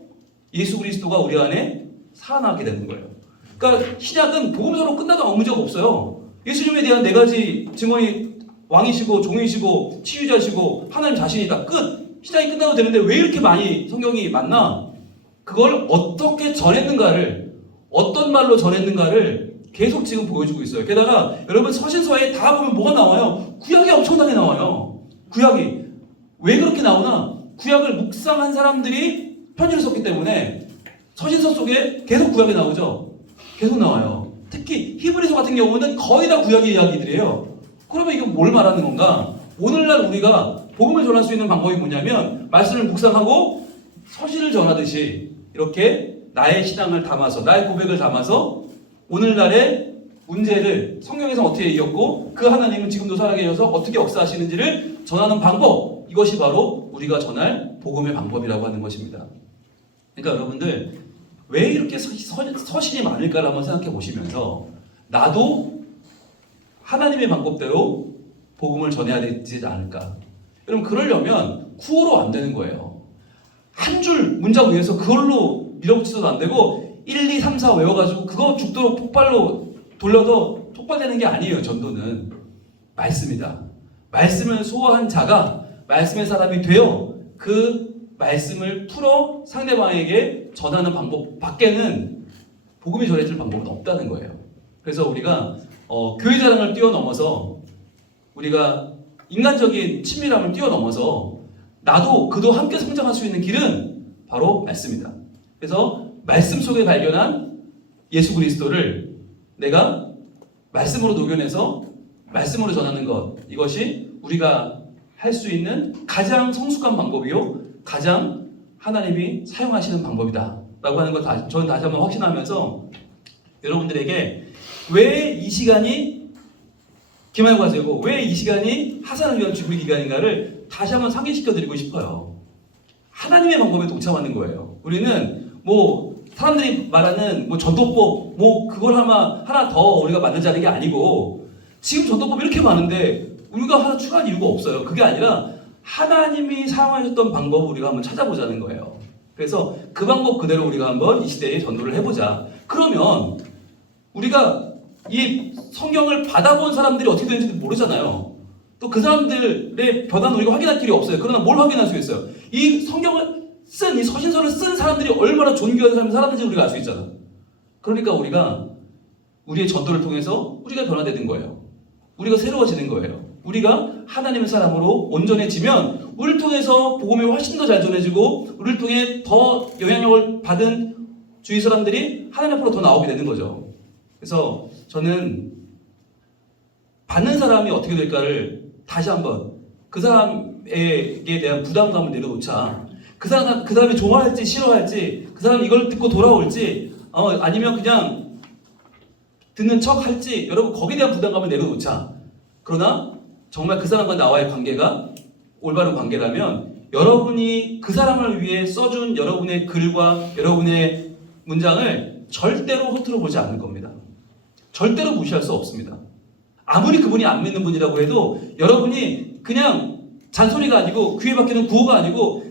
예수 그리스도가 우리 안에 살아나게 되는 거예요. 그러니까 신약은 복음서로 끝나도 아무 문제가 없어요. 예수님에 대한 4가지 증언이 왕이시고 종이시고 치유자시고 하나님 자신이다. 끝. 신약이 끝나도 되는데 왜 이렇게 많이 성경이 많나? 그걸 어떻게 전했는가를, 어떤 말로 전했는가를 계속 지금 보여주고 있어요. 게다가 여러분 서신서에 다 보면 뭐가 나와요? 구약이 엄청나게 나와요. 구약이. 왜 그렇게 나오나? 구약을 묵상한 사람들이 편지를 썼기 때문에 서신서 속에 계속 구약이 나오죠. 계속 나와요. 특히 히브리서 같은 경우는 거의 다 구약의 이야기들이에요. 그러면 이거 뭘 말하는 건가? 오늘날 우리가 복음을 전할 수 있는 방법이 뭐냐면 말씀을 묵상하고 서신을 전하듯이 이렇게 나의 신앙을 담아서, 나의 고백을 담아서 오늘날의 문제를 성경에서 어떻게 이겼고 그 하나님은 지금도 살아계셔서 어떻게 역사하시는지를 전하는 방법, 이것이 바로 우리가 전할 복음의 방법이라고 하는 것입니다. 그러니까 여러분들 왜 이렇게 서신이 많을까를 한번 생각해 보시면서 나도 하나님의 방법대로 복음을 전해야 되지 않을까. 여러분 그러려면 구호로 안 되는 거예요. 한 줄 문장 위에서 그걸로 밀어붙여도 안 되고 1, 2, 3, 4 외워가지고 그거 죽도록 폭발로 돌려도 폭발되는 게 아니에요. 전도는 말씀이다. 말씀을 소화한 자가 말씀의 사람이 되어 그 말씀을 풀어 상대방에게 전하는 방법 밖에는 복음이 전해질 방법은 없다는 거예요. 그래서 우리가 교회 자랑을 뛰어넘어서 우리가 인간적인 친밀함을 뛰어넘어서 나도 그도 함께 성장할 수 있는 길은 바로 말씀이다. 그래서 말씀 속에 발견한 예수 그리스도를 내가 말씀으로 녹여내서 말씀으로 전하는 것, 이것이 우리가 할 수 있는 가장 성숙한 방법이요 가장 하나님이 사용하시는 방법이다 라고 하는 걸 저는 다시 한번 확신하면서 여러분들에게 왜 이 시간이 기말과제고 왜 이 시간이 하산을 위한 준비 기간인가를 다시 한번 상기시켜 드리고 싶어요. 하나님의 방법에 동참하는 거예요. 우리는 뭐 사람들이 말하는 뭐 전도법 뭐 그걸 하나 더 우리가 만들자는 게 아니고 지금 전도법 이렇게 많은데 우리가 하나 추가할 이유가 없어요. 그게 아니라 하나님이 사용하셨던 방법을 우리가 한번 찾아보자는 거예요. 그래서 그 방법 그대로 우리가 한번 이 시대에 전도를 해보자. 그러면 우리가 이 성경을 받아본 사람들이 어떻게 되는지 모르잖아요. 또 그 사람들의 변화는 우리가 확인할 길이 없어요. 그러나 뭘 확인할 수 있어요? 이 성경을 이 서신서를 쓴 사람들이 얼마나 존귀한 사람이 살았는지 우리가 알 수 있잖아. 그러니까 우리가 우리의 전도를 통해서 우리가 변화되는 거예요. 우리가 새로워지는 거예요. 우리가 하나님의 사람으로 온전해지면 우리를 통해서 복음이 훨씬 더 잘 전해지고 우리를 통해 더 영향력을 받은 주위 사람들이 하나님 앞으로 더 나오게 되는 거죠. 그래서 저는 받는 사람이 어떻게 될까를 다시 한번 그 사람에게 대한 부담감을 내려놓자. 그 사람이 좋아할지 싫어할지, 그 사람이 이걸 듣고 돌아올지, 아니면 그냥 듣는 척 할지, 여러분 거기에 대한 부담감을 내려놓자. 그러나 정말 그 사람과 나와의 관계가 올바른 관계라면 여러분이 그 사람을 위해 써준 여러분의 글과 여러분의 문장을 절대로 허투루 보지 않을 겁니다. 절대로 무시할 수 없습니다. 아무리 그분이 안 믿는 분이라고 해도 여러분이 그냥 잔소리가 아니고 귀에 박히는 구호가 아니고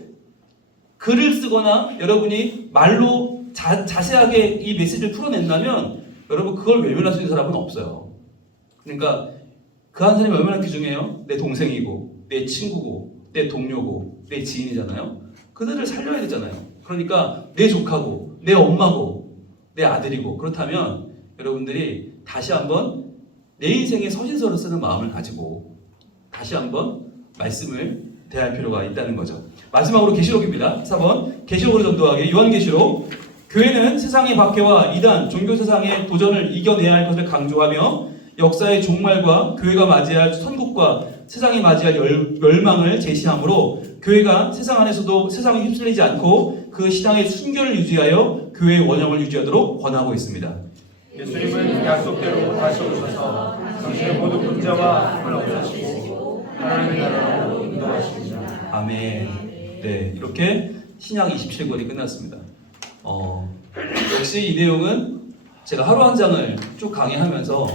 글을 쓰거나 여러분이 말로 자세하게 이 메시지를 풀어낸다면 여러분 그걸 외면할 수 있는 사람은 없어요. 그러니까 그 한 사람이 얼마나 귀중해요? 내 동생이고 내 친구고 내 동료고 내 지인이잖아요. 그들을 살려야 되잖아요. 그러니까 내 조카고 내 엄마고 내 아들이고 그렇다면 여러분들이 다시 한번 내 인생의 서신서를 쓰는 마음을 가지고 다시 한번 말씀을 대할 필요가 있다는 거죠. 마지막으로 계시록입니다. 4번 계시록으로 전도하기. 요한계시록. 교회는 세상의 박해와 이단, 종교 세상의 도전을 이겨내야 할 것을 강조하며 역사의 종말과 교회가 맞이할 선국과 세상이 맞이할 멸망을 제시하므로 교회가 세상 안에서도 세상에 휩쓸리지 않고 그 신앙의 순결을 유지하여 교회의 원형을 유지하도록 권하고 있습니다. 예수님은 약속대로 다시 오셔서 당신의 모든 문제와 힘을 없애시고 하나님의 나라로 인도하십니다. 아멘. 네, 이렇게 신약 27권이 끝났습니다. 역시 이 내용은 제가 하루 한 장을 쭉 강의하면서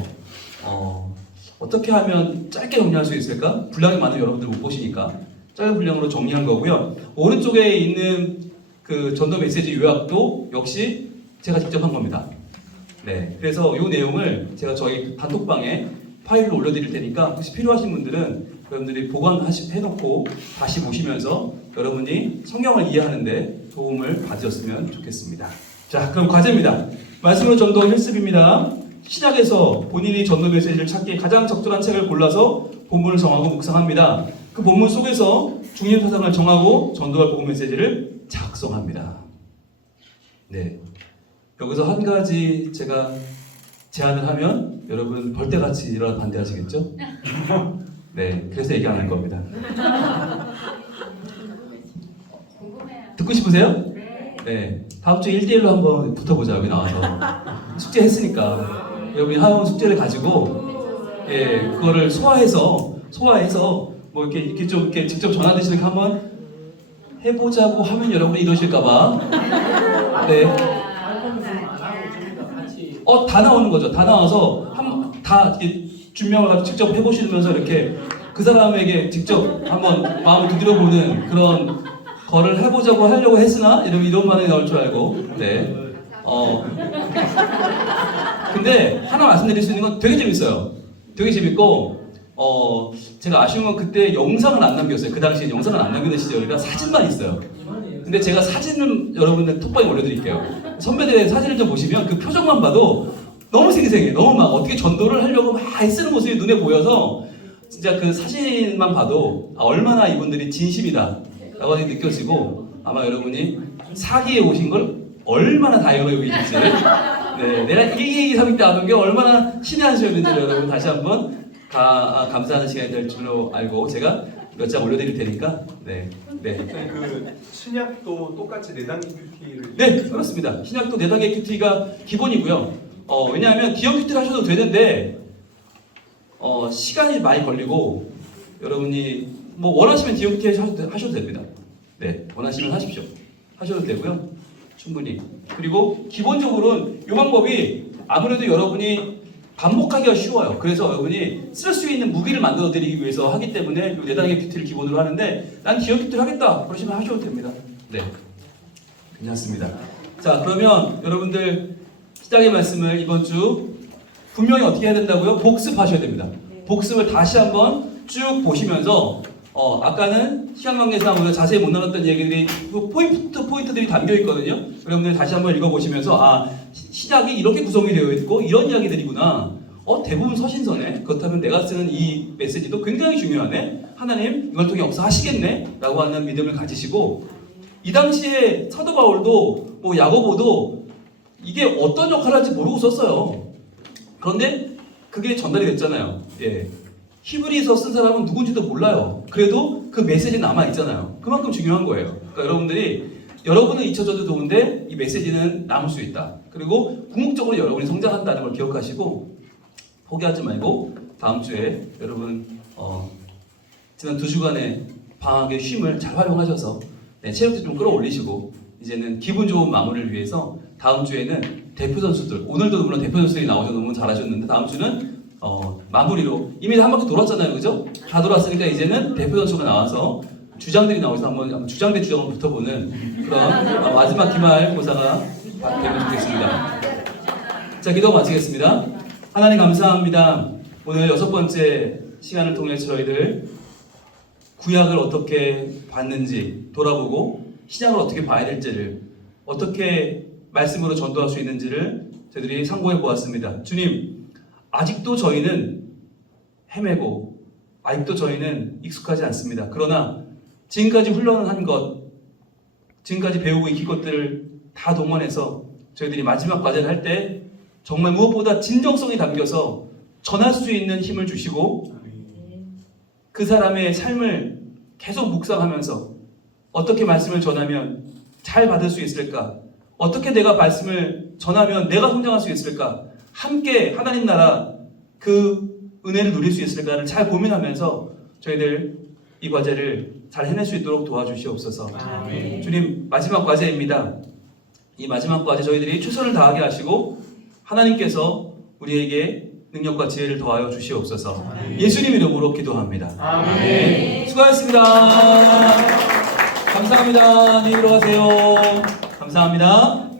어떻게 하면 짧게 정리할 수 있을까? 분량이 많은 여러분들 못 보시니까 짧은 분량으로 정리한 거고요. 오른쪽에 있는 그 전도 메시지 요약도 역시 제가 직접 한 겁니다. 네, 그래서 이 내용을 제가 저희 단톡방에 파일로 올려드릴 테니까 혹시 필요하신 분들은 여러분들이 보관해놓고 다시 보시면서 여러분이 성경을 이해하는데 도움을 받으셨으면 좋겠습니다. 자, 그럼 과제입니다. 말씀으로 전도 실습입니다. 신약에서 본인이 전도 메시지를 찾기 가장 적절한 책을 골라서 본문을 정하고 묵상합니다. 그 본문 속에서 중심 사상을 정하고 전도할 복음 메시지를 작성합니다. 네, 여기서 한 가지 제가 제안을 하면 여러분 벌떼같이 일어나 반대하시겠죠? 네, 그래서 얘기 안 할 겁니다. 듣고 싶으세요? 네, 다음 주에 1대1로 한번 붙어보자. 여기 나와서 숙제 했으니까 여러분이 하원 숙제를 가지고 그거를 소화해서 뭐 이렇게 좀 이렇게 직접 전화드시는 게 한번 해보자고 하면 여러분이 이러실까봐 네. 다 나오는 거죠. 다 나와서 다 준명을 가지고 직접 해보시면서 이렇게 그 사람에게 직접 한번 마음을 두드려보는 그런 거를 해보자고 하려고 했으나 여러분 이런 반응이 나올 줄 알고 네. 근데 하나 말씀드릴 수 있는 건 되게 재밌어요. 되게 재밌고 제가 아쉬운 건 그때 영상을 안 남겼어요. 그 당시에 영상을 안 남기는 시절이라 사진만 있어요. 근데 제가 사진을 여러분들 톡방에 올려드릴게요. 선배들의 사진을 좀 보시면 그 표정만 봐도 너무 생생해. 너무 막 어떻게 전도를 하려고 막 애쓰는 모습이 눈에 보여서 진짜 그 사진만 봐도 얼마나 이분들이 진심이다 라고 느껴지고 아마 여러분이 사기에 오신 걸 얼마나 다이어로 여기실지 네, 내가 1,2,2,3일 때 하던 게 얼마나 신의 한 수였는지 여러분 다시 한번 감사하는 시간이 될 줄로 알고 제가 몇 장 올려드릴 테니까 네. 그 신약도 똑같이 내단계 큐티를 네, 그렇습니다. 신약도 내단계 큐티가 기본이고요. 왜냐하면 기억 큐티를 하셔도 되는데 시간이 많이 걸리고 여러분이 뭐 원하시면 기억 큐티 하셔도 됩니다. 네, 원하시면 하십시오. 하셔도 되고요. 충분히. 그리고 기본적으로는 이 방법이 아무래도 여러분이 반복하기가 쉬워요. 그래서 여러분이 쓸 수 있는 무기를 만들어 드리기 위해서 하기 때문에 이 내단계 큐티를 기본으로 하는데 난 기억 큐티를 하겠다 그러시면 하셔도 됩니다. 네, 괜찮습니다. 자, 그러면 여러분들 시작의 말씀을 이번 주 분명히 어떻게 해야 된다고요? 복습하셔야 됩니다. 복습을 다시 한번 쭉 보시면서 아까는 시간 관계상 우리가 자세히 못 나눴던 얘기들이 포인트들이 담겨 있거든요. 여러분들 다시 한번 읽어보시면서 시작이 이렇게 구성이 되어 있고 이런 이야기들이구나. 대부분 서신서네. 그렇다면 내가 쓰는 이 메시지도 굉장히 중요하네. 하나님 이걸 통해 역사하시겠네 라고 하는 믿음을 가지시고 이 당시에 사도 바울도 뭐 야고보도 이게 어떤 역할을 할지 모르고 썼어요. 그런데 그게 전달이 됐잖아요. 예. 히브리서 쓴 사람은 누군지도 몰라요. 그래도 그 메시지 남아있잖아요. 그만큼 중요한 거예요. 그러니까 여러분은 잊혀져도 좋은데 이 메시지는 남을 수 있다. 그리고 궁극적으로 여러분이 성장한다는 걸 기억하시고 포기하지 말고 다음 주에 여러분 지난 2주간의 방학의 쉼을 잘 활용하셔서 체력도 좀 끌어올리시고 이제는 기분 좋은 마무리를 위해서 다음 주에는 대표 선수들, 오늘도 물론 대표 선수들이 나오셔서 너무 잘하셨는데 다음 주는 마무리로 이미 한 바퀴 돌았잖아요, 그죠? 다 돌았으니까 이제는 대표 선수가 나와서 주장들이 나오셔서 한번 주장 대 주장을 붙어보는 그런 마지막 기말고사가 되면 좋겠습니다. 자, 기도 마치겠습니다. 하나님 감사합니다. 오늘 6번째 시간을 통해서 저희들 구약을 어떻게 봤는지 돌아보고 신약을 어떻게 봐야 될지를 어떻게 말씀으로 전도할 수 있는지를 저희들이 상고해 보았습니다. 주님, 아직도 저희는 헤매고 아직도 저희는 익숙하지 않습니다. 그러나 지금까지 훈련한 것, 지금까지 배우고 익힌 것들을 다 동원해서 저희들이 마지막 과제를 할 때 정말 무엇보다 진정성이 담겨서 전할 수 있는 힘을 주시고 그 사람의 삶을 계속 묵상하면서 어떻게 말씀을 전하면 잘 받을 수 있을까? 어떻게 내가 말씀을 전하면 내가 성장할 수 있을까? 함께 하나님 나라 그 은혜를 누릴 수 있을까를 잘 고민하면서 저희들 이 과제를 잘 해낼 수 있도록 도와주시옵소서. 아멘. 주님, 마지막 과제입니다. 이 마지막 과제 저희들이 최선을 다하게 하시고 하나님께서 우리에게 능력과 지혜를 더하여 주시옵소서. 예수님 이름으로 기도합니다. 아멘. 수고하셨습니다. 감사합니다. 안녕히 들어가세요. 감사합니다.